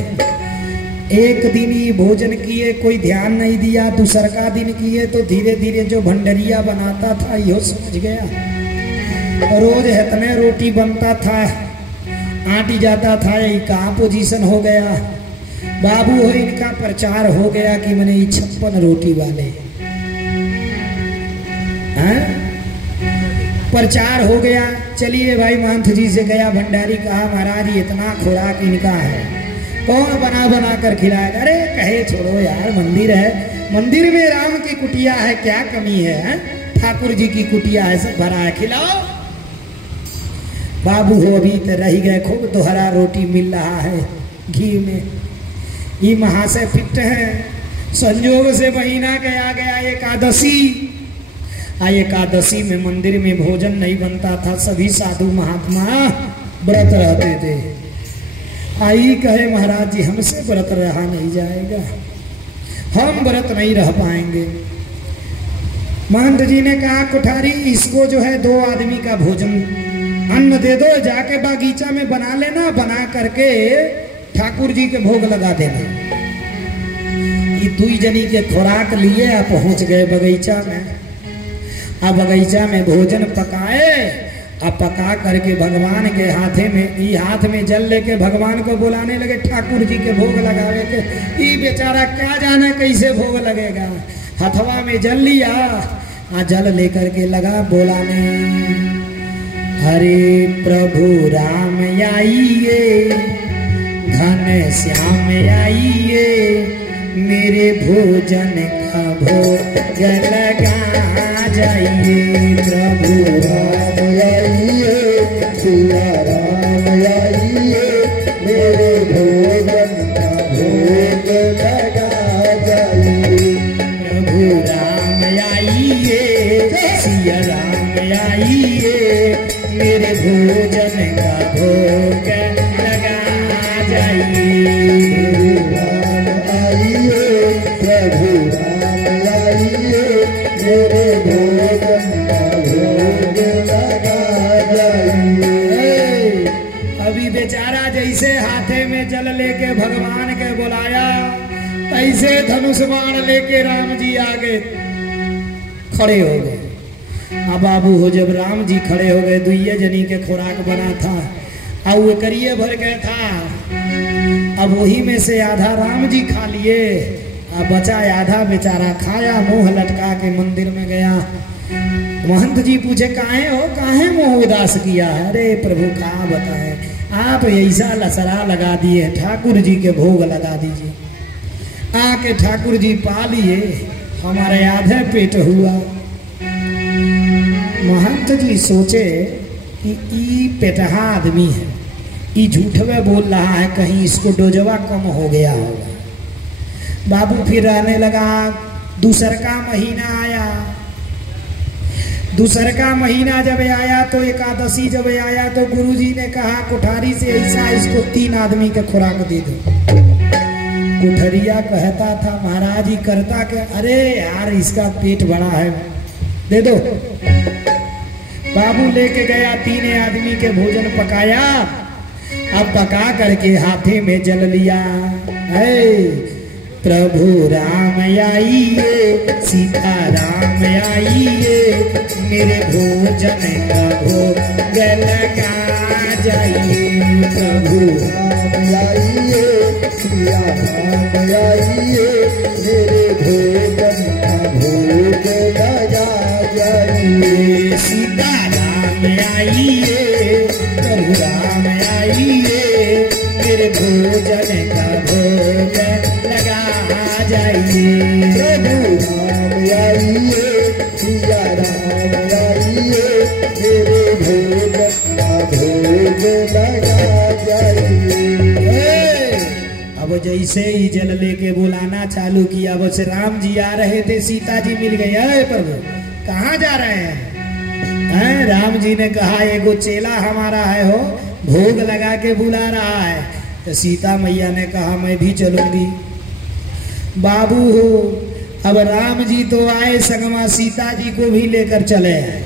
एक दिन ही भोजन किए, कोई ध्यान नहीं दिया। दूसरा दिन किए तो धीरे धीरे जो भंडरिया बनाता था यो समझ गया। रोज इतने रोटी बनता था, आटी जाता था, यही कहाँ पोजीशन हो गया। बाबू हो इनका प्रचार हो गया कि मैंने 56 रोटी वाले प्रचार हो गया। चलिए भाई महंत जी से गया भंडारी, कहा महाराज इतना खुराक इनका है, कौन बना बना कर खिलाएगा? अरे कहे छोड़ो यार, मंदिर है, मंदिर में राम की कुटिया है, क्या कमी है? ठाकुर जी की कुटिया है, सब भरा है, खिलाओ। बाबू हो अभी तो रह गए, खूब दोहरा रोटी मिल रहा है घी में। ये महाशय फिट है। संजोग से महीना गया एकादशी। एकादशी में मंदिर में भोजन नहीं बनता था, सभी साधु महात्मा व्रत रहते थे। आई कहे महाराज जी हमसे व्रत रहा नहीं जाएगा, हम व्रत नहीं रह पाएंगे। महंत जी ने कहा कोठारी इसको जो है 2 आदमी का भोजन अन्न दे दो, जाके बागीचा में बना लेना, बना करके ठाकुर जी के भोग लगा देना। ये 2 जनी के खुराक लिए आप पहुंच गए बगीचा में। अब बगीचा में भोजन पकाए, अब पका करके भगवान के हाथ में जल लेके भगवान को बुलाने लगे, ठाकुर जी के भोग लगावे के। ये बेचारा क्या जाने कैसे भोग लगेगा। हथवा में जल लिया, जल लेकर के लगा बोलाने, हरे प्रभु राम आइए, घन श्याम आइए, मेरे भोजन का भोग लगा जाइए। प्रभु राम आइए, सिया राम आइए, मेरे भोजन का भोग लगा भोजन का भोग लगा जाइए। राम आइए, प्रभु राम आइए, मेरे भोजन का भोग लगा जाइए। अभी बेचारा जैसे हाथे में जल लेके भगवान के बुलाया, ऐसे धनुष बाण लेके राम जी आगे खड़े हो गए। अब बाबू हो जब राम जी खड़े हो गए, दुइये जनी के खुराक बना था, अब वो करिए भर गया था, अब वही में से आधा राम जी खा लिए, अब बचा आधा बेचारा खाया, मुंह लटका के मंदिर में गया। महंत जी पूछे काहे हो, काहे मुंह उदास किया? अरे प्रभु कहाँ बताए, आप ऐसा लसरा लगा दिए, ठाकुर जी के भोग लगा दीजिए। आके ठाकुर जी पा लिए, हमारे आधे पेट हुआ। महंत जी सोचे कि ई पेटहा आदमी है, ई झूठ में बोल रहा है, कहीं इसको डोजवा कम हो गया होगा। बाबू फिर रहने लगा। दूसर का महीना आया, दूसर का महीना जब आया तो एकादशी जब आया तो गुरुजी ने कहा कोठारी से ऐसा इसको 3 आदमी का खुराक दे दो। कोठरिया कहता था महाराज ही करता के, अरे यार इसका पेट बड़ा है, दे दो। बाबू लेके गया, 3 आदमी के भोजन पकाया, अब पका करके हाथे में जल लिया। प्रभु राम आइए, सीता राम आइए, मेरे भोजन का भोग लगा जाइए। प्रभु राम आइए, सिया राम आइए, मेरे भोजन का भोग लगा जाइए। सीता राम आइए, प्रभु राम आइए, मेरे भोजन का भोग लगा जाइए। प्रभु राम आइए, सिया राम आइए, मेरे भोजन का भोग लगा जाइए। अब जैसे ही जल लेके बुलाना चालू किया, बस राम जी आ रहे थे, सीता जी मिल गई। अरे प्रभु कहाँ जा रहे हैं? राम जी ने कहा एगो चेला हमारा है हो, भोग लगा के बुला रहा है। तो सीता मैया ने कहा मैं भी चलूंगी। बाबू हो, अब राम जी तो आए संगमा सीता जी को भी लेकर चले आए।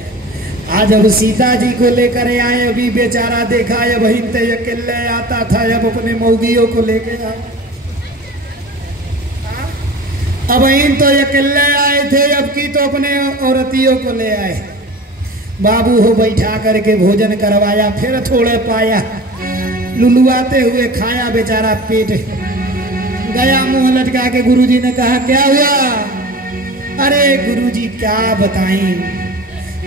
आज अब सीता जी को लेकर आए, अभी बेचारा देखा अब हिंते अकेले आता था, अब अपने मौगियों को लेके आए। अब इन तो अकेले आए थे, अब की तो अपने औरतियों को ले आए। बाबू हो बैठा करके भोजन करवाया, फिर थोड़े पाया, लुलुआते हुए खाया, बेचारा पेट गया मुंह लटका के। गुरुजी ने कहा क्या हुआ? अरे गुरुजी क्या बताएं,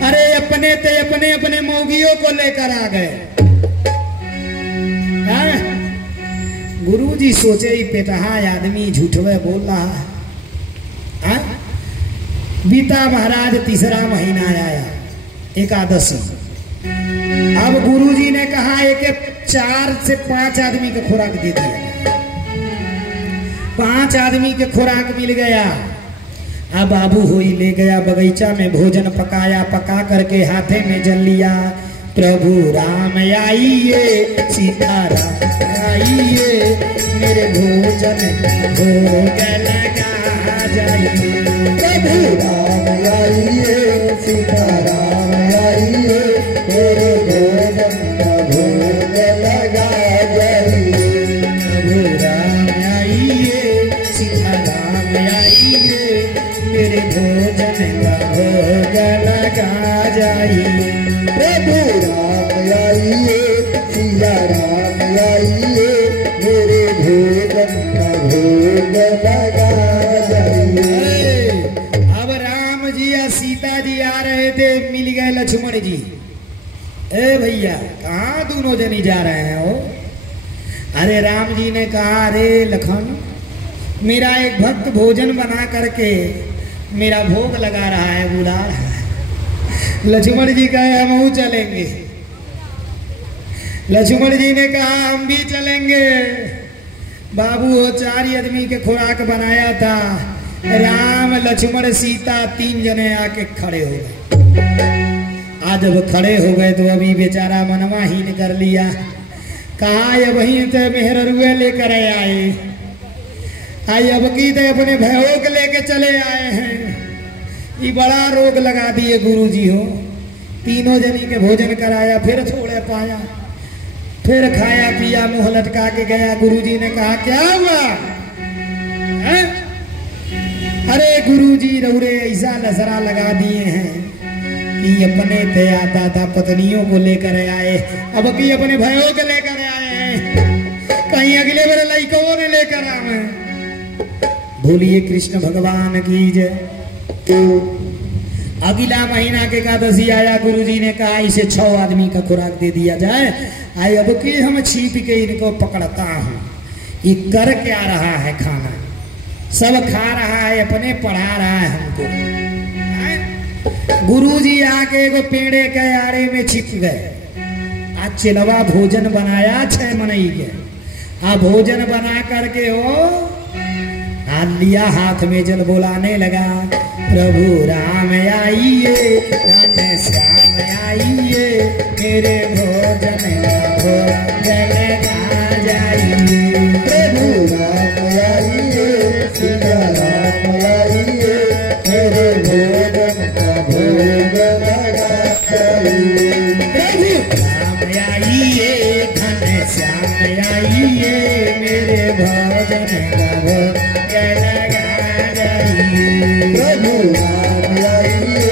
अरे अपने ते अपने अपने मौगियों को लेकर आ गए। गुरुजी सोचे ही पेटहा आदमी झूठवे बोल रहा है। बीता महाराज 3रा महीना आया, एकादशी। अब गुरुजी ने कहा एक 4 से 5 आदमी का खुराक दे दिया। 5 आदमी के खुराक मिल गया। अब बाबू होई ले गया बगीचा में, भोजन पकाया, पका करके हाथे में जल लिया। प्रभु राम आइए, सीता राम आइए, मेरे भोजन भोग लगा जाइए। प्रभु राम आइए, सीता राम आइए, मेरे भोजन का भोग लगा जाइए। प्रभु राम आइए, सीता राम आइए, मेरे भोजन का भोग लगा जाइए। प्रभु राम आइए, सिया राम आइए, मेरे भोजन का भोग लगा जाइए। अब राम जी या सीता जी आ रहे थे, मिल गए लक्ष्मण जी। ए भैया कहाँ दोनों जनी जा रहे हैं हो? अरे राम जी ने कहा अरे लखन, मेरा एक भक्त भोजन बना करके मेरा भोग लगा रहा है, बुला रहा है। लक्ष्मण जी कहे हम चलेंगे। लक्ष्मण जी ने कहा हम भी चलेंगे। बाबू वो 4 आदमी के खुराक बनाया था, राम लक्ष्मण सीता 3 जने आके खड़े हो गए। आज जब खड़े हो गए तो अभी बेचारा मनवा हीन कर लिया, कहा ये वहीं तो मेहरुए लेकर आए, आई अब की तो अपने भैया के लेके चले आए हैं। ये बड़ा रोग लगा दिए गुरुजी हो। तीनों जनी के भोजन कराया, फिर थोड़े पाया, फिर खाया पिया, मुंह लटका के गया। गुरुजी ने कहा क्या हुआ है? अरे गुरुजी रौरे ऐसा नजरा लगा दिए हैं कि अपने तया दादा पत्नियों को लेकर आए, अब की अपने भाइयों को लेकर आए हैं, कहीं अगले बार लड़कों ने लेकर आए। बोलिए कृष्ण भगवान की जय। तो अगला महीना के एकादशी आया, गुरुजी ने कहा इसे 6 आदमी का खुराक दे दिया जाए। आई अब की हम छिप के इनको पकड़ता हूँ, ये कर क्या रहा है खाना, सब खा रहा है, अपने पढ़ा रहा है हमको। गुरुजी आके एगो पेड़े के आड़े में छिप गए। आज चिलवा भोजन बनाया 6 मनई के, आ भोजन बना करके हो हाथ लिया, हाथ में जल बोलाने लगा, प्रभु राम आइए, धन श्याम आइए, मेरे भोजन भोजन खा जाइए। प्रभु राम आइए, सीता राम आइए, मेरे भोजन का भोजन लगा जाइए। प्रभु राम आइए, धन श्याम आइए, मेरे भोजन का भोजन लगा जाइए। प्रभु राम आइए,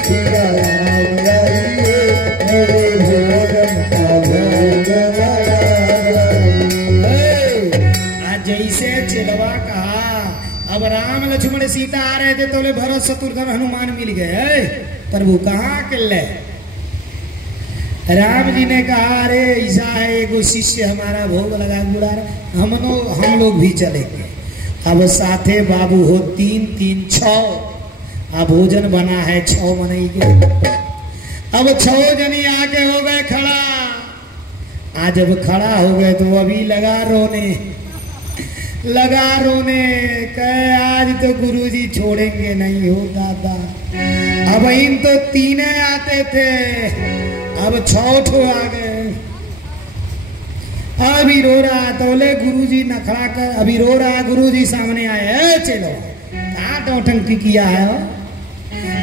सीता राम आइए, मेरे भोजन का भोजन लगा जाइए। आज जैसे चिलवा कहा, अब राम लक्ष्मण सीता आ रहे थे तो ले भरत शत्रुघ्न हनुमान मिल गए। प्रभु कहाँ किले? राम जी ने कहा अरे ऐसा है, एगो शिष्य हमारा भोग लगा बुला रहा, हम लोग भी चलेंगे। अब साथे बाबू हो 3 3 6, अब भोजन बना है 6 मनई के। अब 6 जनी आके हो गए खड़ा। आज जब खड़ा हो गए तो अभी लगा रोने, कहे आज तो गुरुजी छोड़ेंगे नहीं हो दादा। अब इन तो 3 आते थे, अब 6 ठो आ गए। अभी रो रहा तो ले गुरुजी नखड़ा कर, अभी रो रहा, गुरुजी सामने आए, चलो क्या टोटंकी किया है?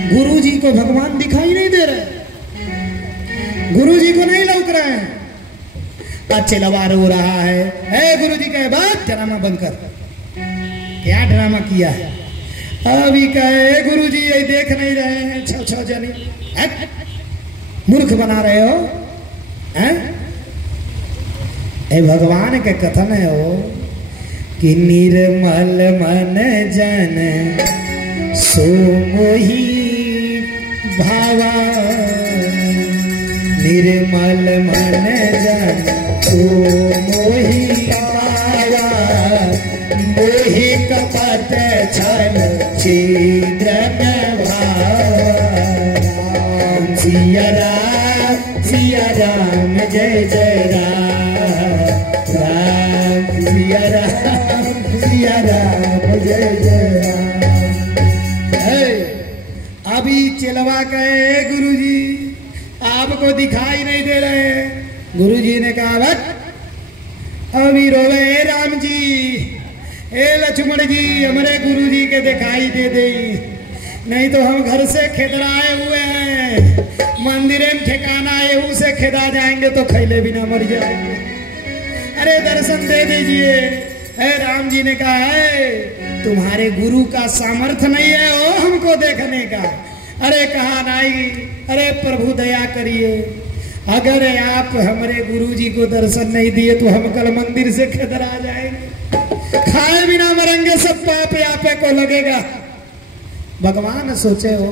गुरुजी को भगवान दिखाई नहीं दे रहे, गुरुजी को नहीं लौक रहे हैं। अच्छे लवा रो रहा है, गुरुजी कहे बात ड्रामा बंद कर, क्या ड्रामा किया है? अभी कहे गुरुजी ये देख नहीं रहे हैं 6 जने, मूर्ख बना रहे हो हैं? ए भगवान के कथन है हो कि निर्मल मन जन सो मोही भावा, निर्मल मन जन सो मोही भावा, मोहि कपट छल छिद्र भावा। सिया राम जय जय राम, राम सिया राम जय जय राम। अभी चिलवा कहे गुरुजी आपको दिखाई नहीं दे रहे। गुरुजी ने कहा बट अभी रोवे राम जी, ए लक्ष्मण जी, हमारे गुरुजी के दिखाई दे दे, नहीं तो हम घर से खेदराए हुए हैं, मंदिर में ठिकाना है से खेदा जाएंगे तो खैले बिना मर जाएंगे। अरे दर्शन दे दीजिए। राम जी ने कहा है तुम्हारे गुरु का सामर्थ्य नहीं है ओ हमको देखने का। अरे कहा नहीं, अरे प्रभु दया करिए, अगर आप हमारे गुरु जी को दर्शन नहीं दिए तो हम कल मंदिर से खेदरा जाएंगे, खाए बिना मरेंगे, सब पाप आपे को लगेगा। भगवान सोचे हो,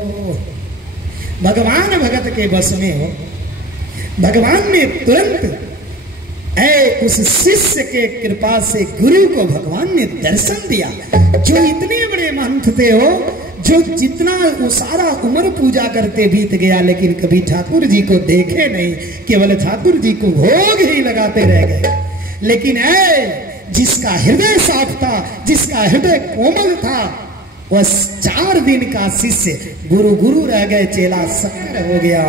भगवान भगत के बस में हो। भगवान ने तुरंत उस शिष्य के कृपा से गुरु को भगवान ने दर्शन दिया, जो इतने बड़े महंत थे हो, जो जितना वो सारा उम्र पूजा करते बीत गया लेकिन कभी ठाकुर जी को देखे नहीं, केवल ठाकुर जी को भोग ही लगाते रह गए। लेकिन जिसका हृदय साफ था, जिसका हृदय कोमल था, बस 4 दिन का शिष्य गुरु गुरु रह गए, चेला शक्कर हो गया।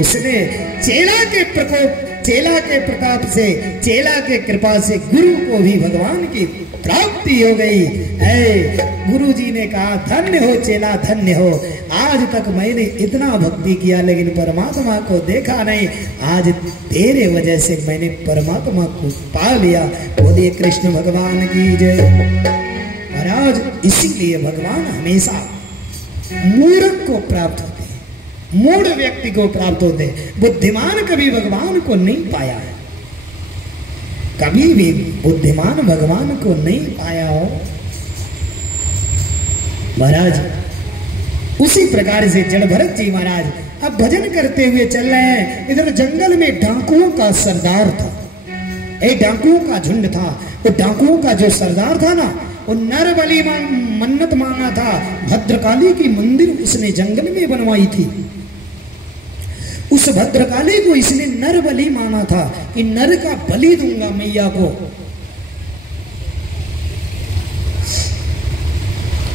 उसने चेला के प्रताप से, चेला के कृपा से गुरु को भी भगवान की प्राप्ति हो गई। गुरु जी ने कहा धन्य हो चेला, धन्य हो। आज तक मैंने इतना भक्ति किया लेकिन परमात्मा को देखा नहीं, आज तेरे वजह से मैंने परमात्मा को पा लिया। बोलिए कृष्ण भगवान की जय। महाराज इसीलिए भगवान हमेशा मूर्ख को प्राप्त होते हैं, मूढ़ व्यक्ति को प्राप्त होते हैं। बुद्धिमान कभी भगवान को नहीं पाया है, कभी भी बुद्धिमान भगवान को नहीं पाया हो। महाराज उसी प्रकार से जड़ भरत जी महाराज अब भजन करते हुए चल रहे हैं। इधर जंगल में डाकुओं का सरदार था, एक डाकुओं का झुंड था। वो डाकुओं का जो सरदार था ना, वो नर बलि मन्नत मांगा था। भद्रकाली की मंदिर उसने जंगल में बनवाई थी। उस भद्रकाली को इसने नर बलि माना था कि नर का बलि दूंगा मैया को।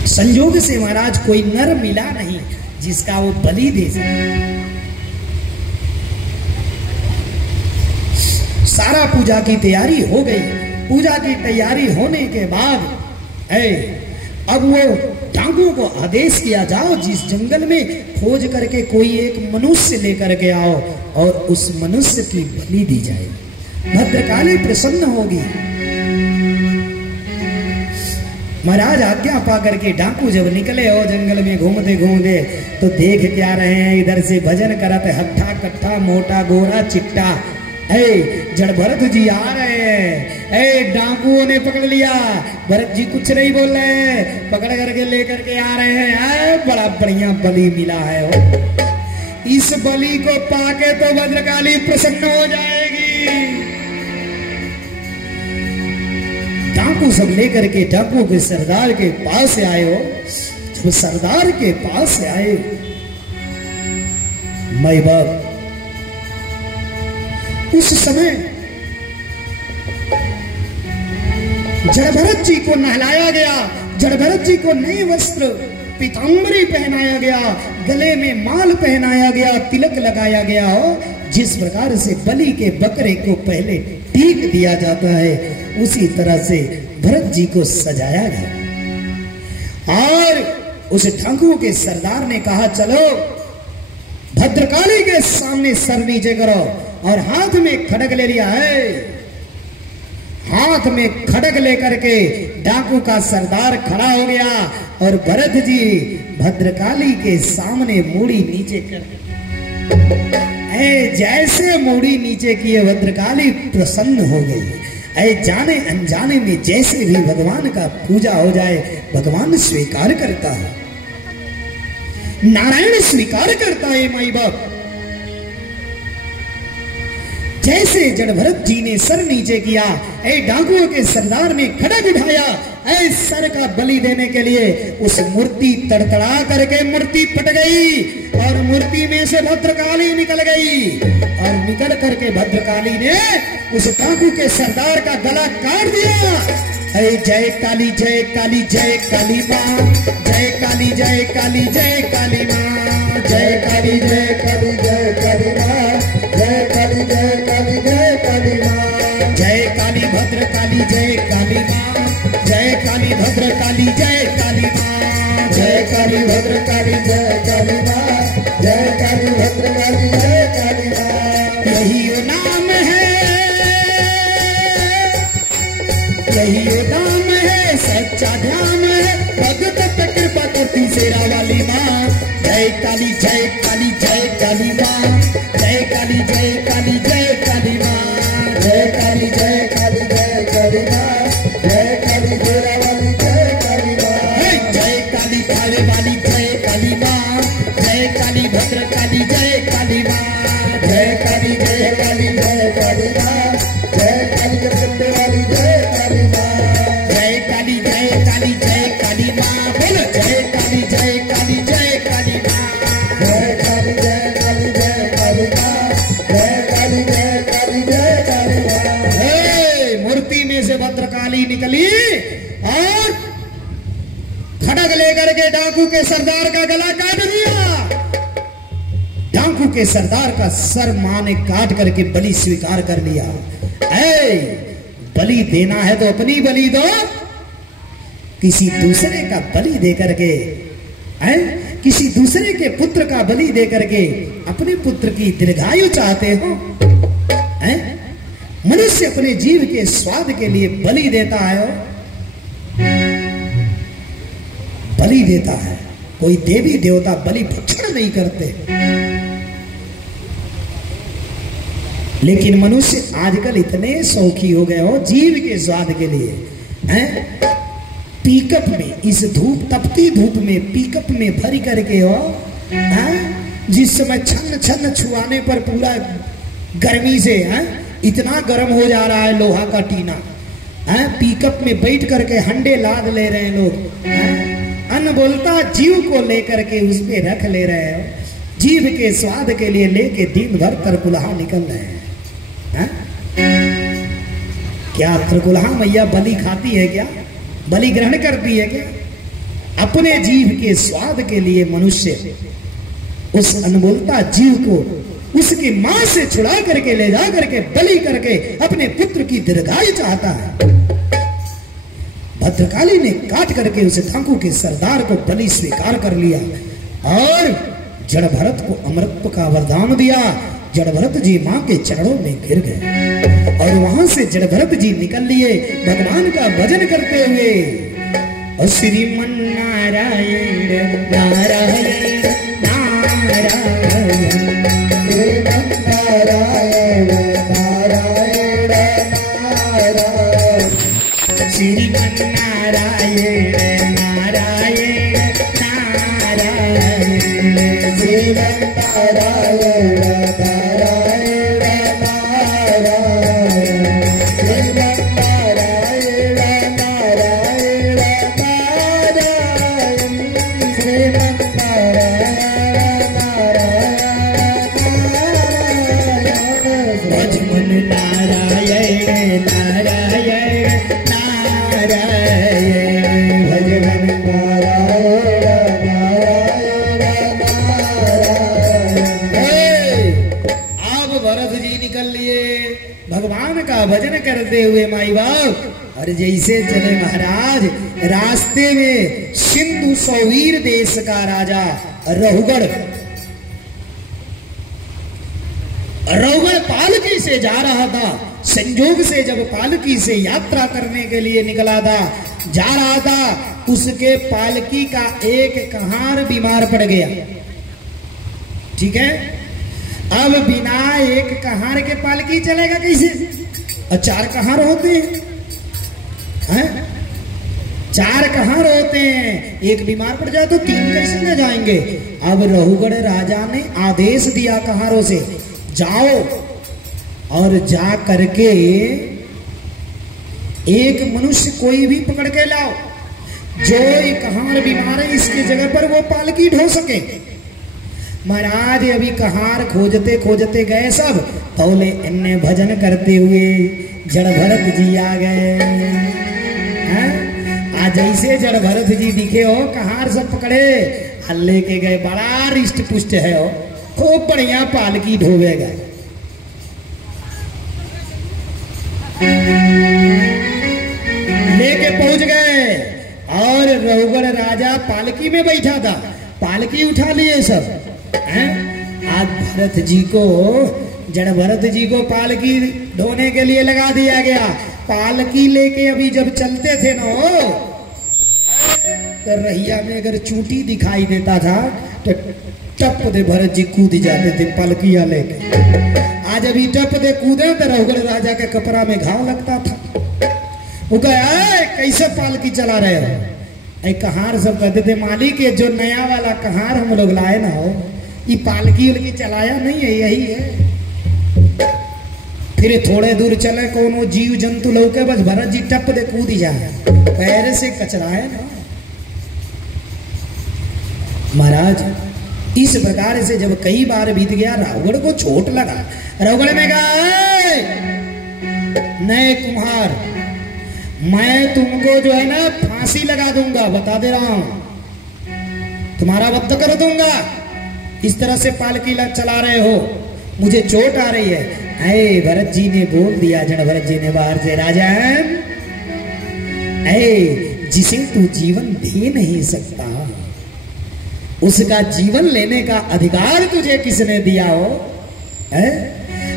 संयोग से महाराज कोई नर मिला नहीं जिसका वो बलि दे सके। सारा पूजा की तैयारी हो गई। पूजा की तैयारी होने के बाद अब वो डाकुओं को आदेश किया, जाओ जिस जंगल में खोज करके कोई एक मनुष्य लेकर के आओ और उस मनुष्य की बलि दी जाए, भद्रकाली प्रसन्न होगी। महाराज आज्ञा पा करके डाकू जब निकले हो जंगल में घूमते घूमते तो देख क्या रहे हैं, इधर से भजन करते हट्ठा कट्ठा मोटा गोरा चिट्टा। जड़ भरत जी आ रहे हैं, डाकुओं ने पकड़ लिया। भरत जी कुछ नहीं बोल रहे हैं, पकड़ करके लेकर के आ रहे हैं। बड़ा बढ़िया बलि मिला है। इस बलि को पाके तो भद्रकाली प्रसन्न हो जाएगी। डाकू सब लेकर के डाकुओं के सरदार के पास आए हो। जब सरदार के पास आए, माई बाप उस समय जड़ भरत जी को नहलाया गया। जड़ भरत जी को नए वस्त्र पीतांबरी पहनाया गया, गले में माल पहनाया गया, तिलक लगाया गया हो। जिस प्रकार से बलि के बकरे को पहले टीक दिया जाता है, उसी तरह से भरत जी को सजाया गया। और उस डाकुओं के सरदार ने कहा चलो भद्रकाली के सामने सर नीचे करो। और हाथ में खड्ग ले लिया है। हाथ में खड्ग लेकर के डाकू का सरदार खड़ा हो गया और भरत जी भद्रकाली के सामने मूड़ी नीचे कर, जैसे मूड़ी नीचे किए भद्रकाली प्रसन्न हो गई। जाने अनजाने में जैसे भी भगवान का पूजा हो जाए, भगवान स्वीकार करता है, नारायण स्वीकार करता है। माई बाप जैसे जड़ भरत जी ने सर नीचे किया, डाकुओं के सरदार ने खड्ग उठाया सर का बलि देने के लिए। उस मूर्ति तड़तड़ा करके मूर्ति फट गई और मूर्ति में से भद्रकाली निकल गई। और निकल करके भद्रकाली ने उस डाकू के सरदार का गला काट दिया। जय काली जय काली जय काली माँ, जय काली जय काली जय काली माँ, जय काली जय काली जय काली माँ, जय काली जय काली जय काली माँ, जय काली भद्र काली जय काली माँ, जय काली भद्र काली जय काली माँ, जय काली भद्र काली जय काली माँ, जय काली भद्र काली जय काली माँ। यही वो नाम है, यही वो नाम है, सच्चा ध्यान है, भगत पे कृपा करती शेरा वाली माँ। जय काली जय काली जय काली माँ, जय काली जय काली जय काली माँ, जय काली जय काली जय काली माँ, जय काली शेरा वाली जय काली माँ। जय काली खावे वाली जय काली माँ, जय काली भद्र काली जय काली माँ, जय काली जय काली जय काली माँ, जय काली कलकत्ते वाली जय काली माँ, जय काली जय काली जय काली माँ। बोलो जय काली जय काली जय काली माँ, जय काली जय काली जय काली माँ, जय काली जय काली जय काली माँ। मूर्ति में से भद्रकाली निकली और खड्ग के सरदार का गला काट दिया। डाकू के सरदार का सर मां ने काट करके बलि स्वीकार कर लिया। बलि देना है तो अपनी बलि दो, किसी दूसरे का बलि दे करके, किसी दूसरे के पुत्र का बलि दे करके अपने पुत्र की दीर्घायु चाहते हो? मनुष्य अपने जीव के स्वाद के लिए बलि देता है, बलि देता है। कोई देवी देवता बलि भक्षण नहीं करते। लेकिन मनुष्य आजकल इतने शौकी हो गए हो जीव के स्वाद के लिए, पिकअप में, इस धूप तपती धूप में पिकअप में भरी करके हो, जिस समय छन छन छुआने पर पूरा गर्मी से इतना गर्म हो जा रहा है लोहा का टीना, पिकअप में बैठ करके हंडे लाद ले रहे हैं लोग, अनबोलता जीव को लेकर के उस पे रख ले रहे हो, जीव के स्वाद के लिए लेके दिन भर तरकुलहा निकल रहे हैं। क्या तरकुलहा मैया बलि खाती है क्या? बलि ग्रहण करती है क्या? अपने जीव के स्वाद के लिए मनुष्य उस अनबोलता जीव को उसकी मां से छुड़ा करके ले जा करके बलि करके अपने पुत्र की दीर्घायु चाहता है। भद्रकाली ने काट करके उस डाकू के सरदार को बलि स्वीकार कर लिया और जड़ भरत को अमृत का वरदान दिया। जड़ भरत जी मां के चरणों में गिर गए और वहां से जड़ भरत जी निकल लिए भगवान का भजन करते हुए। श्रीमन नारायण नारायण नारायण श्रीमन नारायण नारायण नारायण श्रीमन नारायण नारायण नारायण श्रीमन नारायण भजन करते हुए माई बाप। और जैसे चले महाराज, रास्ते में सिंधु सौवीर देश का राजा रहुगढ़ पालकी से जा रहा था। संजोग से जब पालकी से यात्रा करने के लिए निकला था, जा रहा था, उसके पालकी का एक कहार बीमार पड़ गया। ठीक है, अब बिना एक कहार के पालकी चलेगा कैसे? और 4 कहार होते हैं, 4 कहार होते हैं, एक बीमार पड़ जाए तो 3 कैसे न जाएंगे? अब रहुगढ़ राजा ने आदेश दिया कहारों से, जाओ और जा करके एक मनुष्य कोई भी पकड़ के लाओ जो कहार बीमार है, इसकी जगह पर वो पालकी ढो सके। महाराज अभी कहार खोजते खोजते गए सब, तौले इन्ने भजन करते हुए जड़ भरत जी आ गए। आज जैसे जड़ भरत जी दिखे हो, कहार सब पकड़े हल्ले के गए, बड़ा रिष्ट पुष्ट है हो, खूब बढ़िया पालकी ढोवेगा। लेके पहुंच गए और रहुगढ़ राजा पालकी में बैठा था, पालकी उठा लिए सब। आज भरत जी को, जड़ भरत जी को पालकी ढोने के लिए लगा दिया गया। पालकी लेके अभी जब चलते थे ना तो रहिया में अगर चूंटी दिखाई देता था तो टप दे भरत जी कूद जाते थे पालकिया लेके। आज अभी टप दे कूदे तो रहुगढ़ राजा के कपड़ा में घाव लगता था। वो कहे कैसे पालकी चला रहे हो? कहार सब कहते थे, मालिक ये जो नया वाला कहार हम लोग लाए ना हो, ये पालकी उलकी चलाया नहीं है, यही है। फिर थोड़े दूर चले, कोनो जीव जंतु लौके, बस भरत जी टप दे कूद जाए, पैर से कचरा है ना। महाराज इस प्रकार से जब कई बार बीत गया, रावगढ़ को चोट लगा। रावगढ़ में कहा, नए कुम्हार, मैं तुमको जो है ना फांसी लगा दूंगा, बता दे रहा हूं। तुम्हारा वध कर दूंगा। इस तरह से पालकी चला रहे हो, मुझे चोट आ रही है। ऐ भरत जी ने बोल दिया, जन भरत जी ने बाहर से, राजन ऐ जिसे तू जीवन दे नहीं सकता, उसका जीवन लेने का अधिकार तुझे किसने दिया हो? है?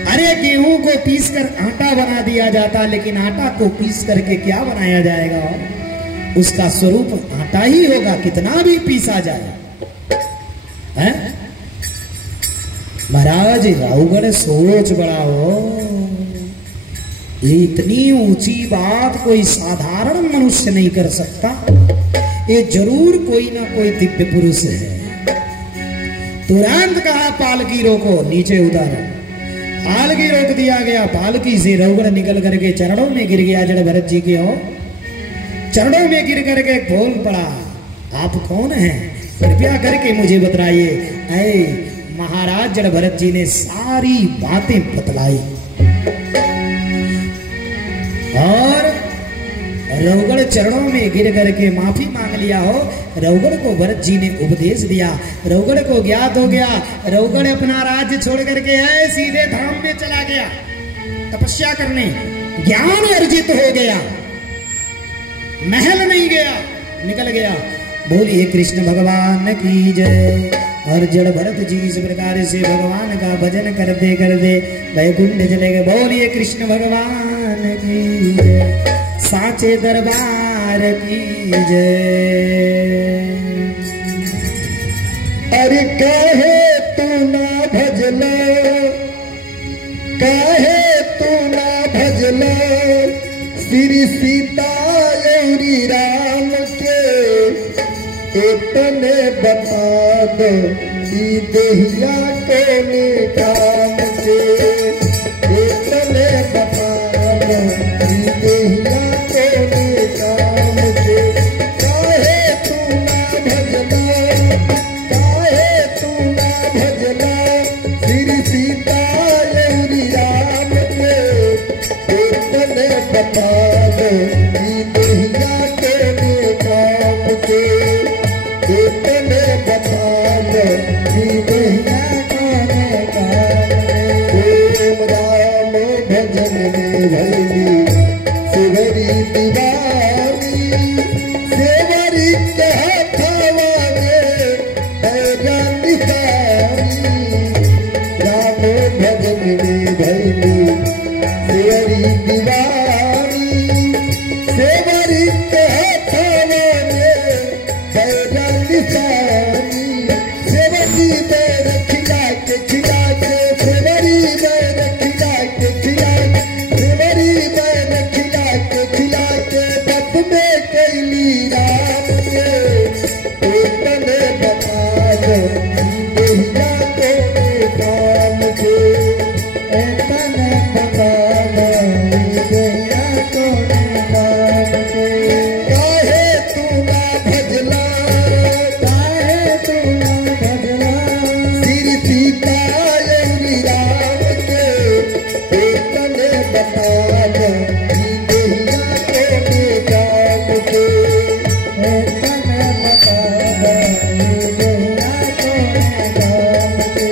अरे गेहूं को पीस कर आटा बना दिया जाता, लेकिन आटा को पीस करके क्या बनाया जाएगा? उसका स्वरूप आटा ही होगा, कितना भी पीसा जाए। है? महाराज रावगढ़ सोच बड़ा हो, ये इतनी ऊंची बात कोई साधारण मनुष्य नहीं कर सकता। ये जरूर कोई ना कोई दिव्य पुरुष है। तुरंत कहा पालकी रोको, नीचे उतारा। पालकी रोक दिया गया। पालकी से रावगढ़ निकल करके चरणों में गिर गया। जड़ भरत जी के हो चरणों में गिर करके बोल पड़ा, आप कौन हैं? कृपया करके मुझे बतलाइए। ऐ महाराज जड़ भरत जी ने सारी बातें बतलाई और रावगढ़ चरणों में गिर करके माफी मांग लिया हो। रावगढ़ को भरत जी ने उपदेश दिया। रावगढ़ को ज्ञात हो गया। रावगढ़ अपना राज्य छोड़ करके है सीधे धाम में चला गया तपस्या करने। ज्ञान अर्जित हो गया, महल नहीं गया, निकल गया। बोलिए कृष्ण भगवान की जय। और जड़ भरत जी इस प्रकार से भगवान का भजन कर दे वैकुंठ चले गए। बोलिए कृष्ण भगवान की जय, साचे दरबार की जय। अरे कहे तू ना भजलो, कहे तू ना भजलो, श्री सीता गौरी राम के, इतने बता दो ई देहिया के काम के, इतने बता दो ई देहिया के काम के। काहे तू ना भजना, काहे तू ना भजना, श्री सीता गौरी राम के, इतने बता दो ई देहिया के काम के, इतने बता दो ई देहिया के काम के। ओम राम भजन में भैली सेवरी दीवानी, सेवरी के हथवा में है निशानी। राम भजन में भैली सेवरी दीवानी, सेवरी के हथवा में है निशानी। सेवरी बैर खिला के खिला के, सेवरी बैर खिला के खिला के, सेवरी बैर खिला के खिला के, बत में कैली राम के, इतने बता दो देहिया के काम के, इतने बता दो देहिया के काम के। काहे तू ना भजला, काहे तू ना भजला, श्री सीता गौरी राम के, इतने बता दो ई देहिया के काम के, इतने बता दो ई देहिया के काम के।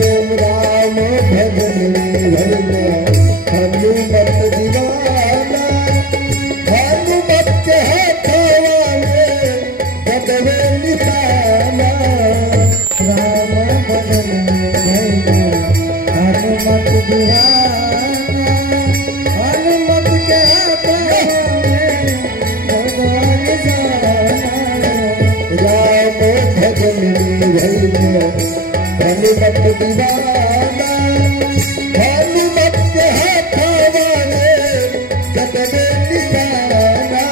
ओम राम भजन में भैया हनुमत दीवाना, हनुमत के हाथवा में गदवे निशाना। राम भजन में भैया हनुमत दीवाना, हनुमत के हाथवा में गदवे निशाना। राम भजन में भैया हनुमत दीवाना, हनुमत के हाथवा में गदवे निशाना।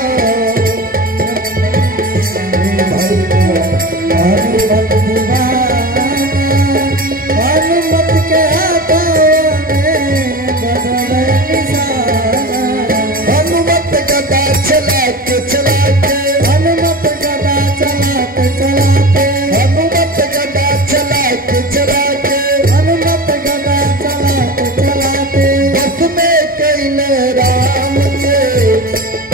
हनुमत दीवाना, हनुमत के हाथवा में गदवे निशाना। हनुमत गदा चला के चला के, हनुमत गदा चला के चला के, हनुमत गदा चला के चला के, हनुमत गदा चला के चला के, बस में कैले राम के,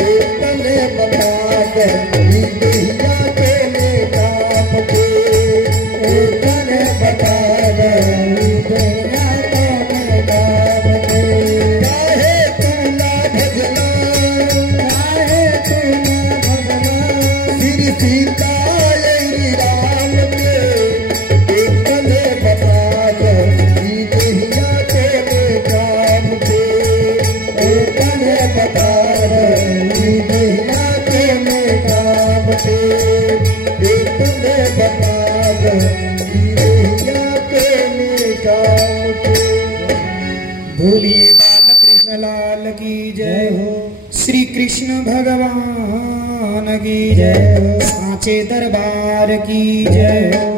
इतने बता दो ई देहिया के काम के। कृष्ण लाल की जय हो। श्री कृष्ण भगवान की जय हो। सांचे दरबार की जय हो।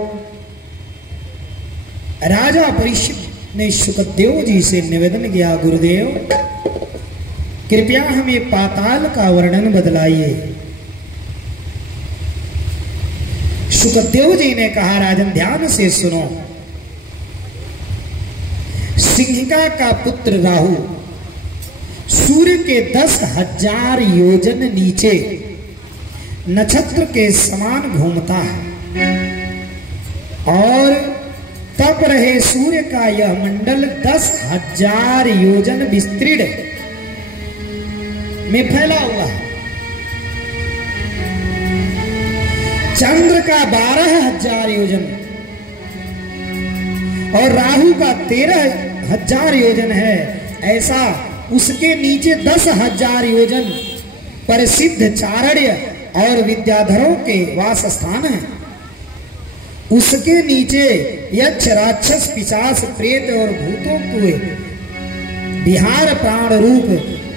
राजा परीक्षित ने शुकदेव जी से निवेदन किया, गुरुदेव कृपया हमें पाताल का वर्णन बतलाइए। शुकदेव जी ने कहा, राजन ध्यान से सुनो। सिंहिका का पुत्र राहु सूर्य के 10,000 योजन नीचे नक्षत्र के समान घूमता है और तप रहे सूर्य का यह मंडल 10,000 योजन विस्तीर्ण में फैला हुआ है। चंद्र का 12,000 योजन और राहु का 13,000 योजन है। ऐसा उसके नीचे 10,000 योजन प्रसिद्ध चारण्य और विद्याधरों के वास स्थान है। उसके नीचे यक्ष राक्षस पिशाच प्रेत और भूतों के विहार प्राण रूप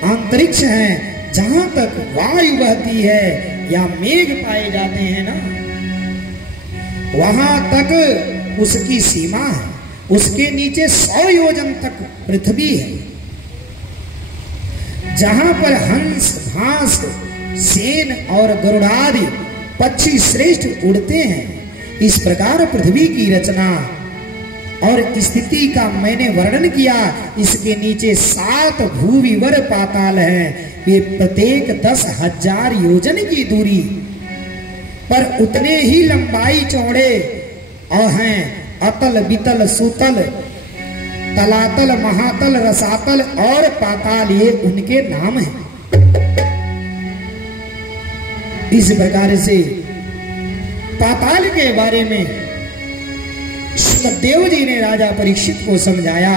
अंतरिक्ष हैं। जहां तक वायु बहती है या मेघ पाए जाते हैं ना, वहां तक उसकी सीमा है। उसके नीचे 100 योजन तक पृथ्वी है, जहां पर हंस घास सेन और गरुड़ादि पक्षी श्रेष्ठ उड़ते हैं। इस प्रकार पृथ्वी की रचना और स्थिति का मैंने वर्णन किया। इसके नीचे 7 भूविवर पाताल हैं। वे प्रत्येक 10,000 योजन की दूरी पर उतने ही लंबाई चौड़े और हैं। अतल वितल सुतल तलातल महातल रसातल और पाताल, ये उनके नाम हैं। इस प्रकार से पाताल के बारे में शुकदेव जी ने राजा परीक्षित को समझाया।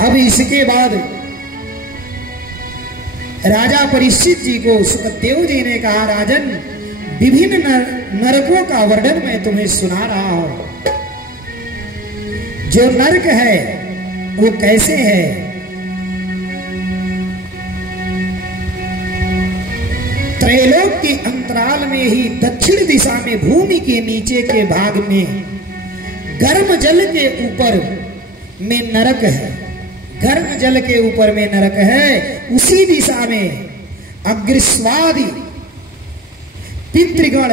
अब इसके बाद राजा परीक्षित जी को शुकदेव जी ने कहा, राजन विभिन्न नरकों का वर्णन मैं तुम्हें सुना रहा हूं। जो नरक है वो कैसे है? त्रैलोक के अंतराल में ही दक्षिण दिशा में भूमि के नीचे के भाग में गर्म जल के ऊपर में नरक है। गर्म जल के ऊपर में नरक है। उसी दिशा में अग्रस्वादी पितृगण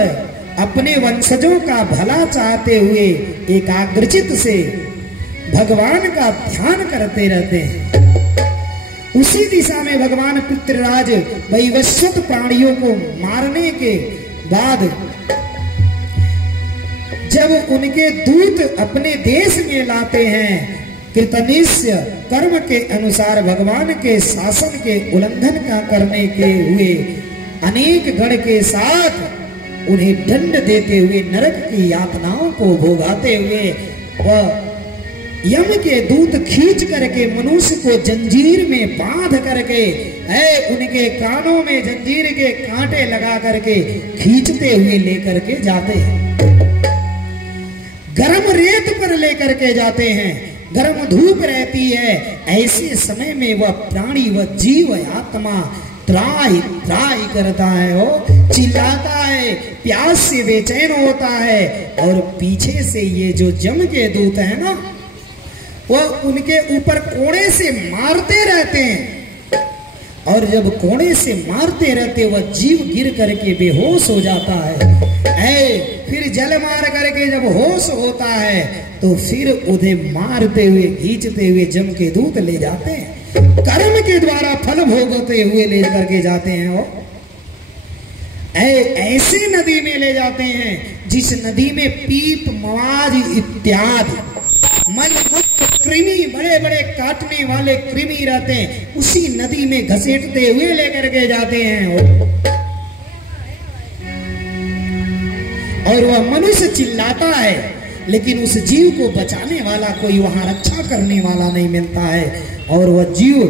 अपने वंशजों का भला चाहते हुए एकाग्रचित से भगवान का ध्यान करते रहते हैं। उसी दिशा में भगवान पितृराज वैवस्वत प्राणियों को मारने के बाद जब उनके दूत अपने देश में लाते हैं, कृतनिश्य कर्म के अनुसार भगवान के शासन के उल्लंघन का करने के हुए अनेक गण के साथ उन्हें दंड देते हुए नरक की यातनाओं को भोगाते हुए वह यम के दूत खींच करके मनुष्य को जंजीर में बांध करके उनके कानों में जंजीर के कांटे लगा करके खींचते हुए लेकर के जाते हैं। गर्म रेत पर लेकर के जाते हैं। गर्म धूप रहती है। ऐसे समय में वह प्राणी वह जीव आत्मा त्राही त्राही करता है, वो चिल्लाता है, प्यास से बेचैन होता है। और पीछे से ये जो जम के दूत है ना, वह उनके ऊपर कोड़े से मारते रहते हैं। और जब कोड़े से मारते रहते वह जीव गिर करके बेहोश हो जाता है। फिर जल मार करके जब होश होता है तो फिर उन्हें मारते हुए खींचते हुए जम के दूत ले जाते हैं। कर्म के द्वारा फल भोगते हुए ले करके जाते हैं। वो ऐसे नदी में ले जाते हैं जिस नदी में पीप मवाज इत्यादि मलमूत्र कृमि बड़े बड़े काटने वाले कृमि रहते हैं। उसी नदी में घसीटते हुए लेकर के जाते हैं। और वह मनुष्य चिल्लाता है, लेकिन उस जीव को बचाने वाला कोई वहां रक्षा करने वाला नहीं मिलता है। और वह जीव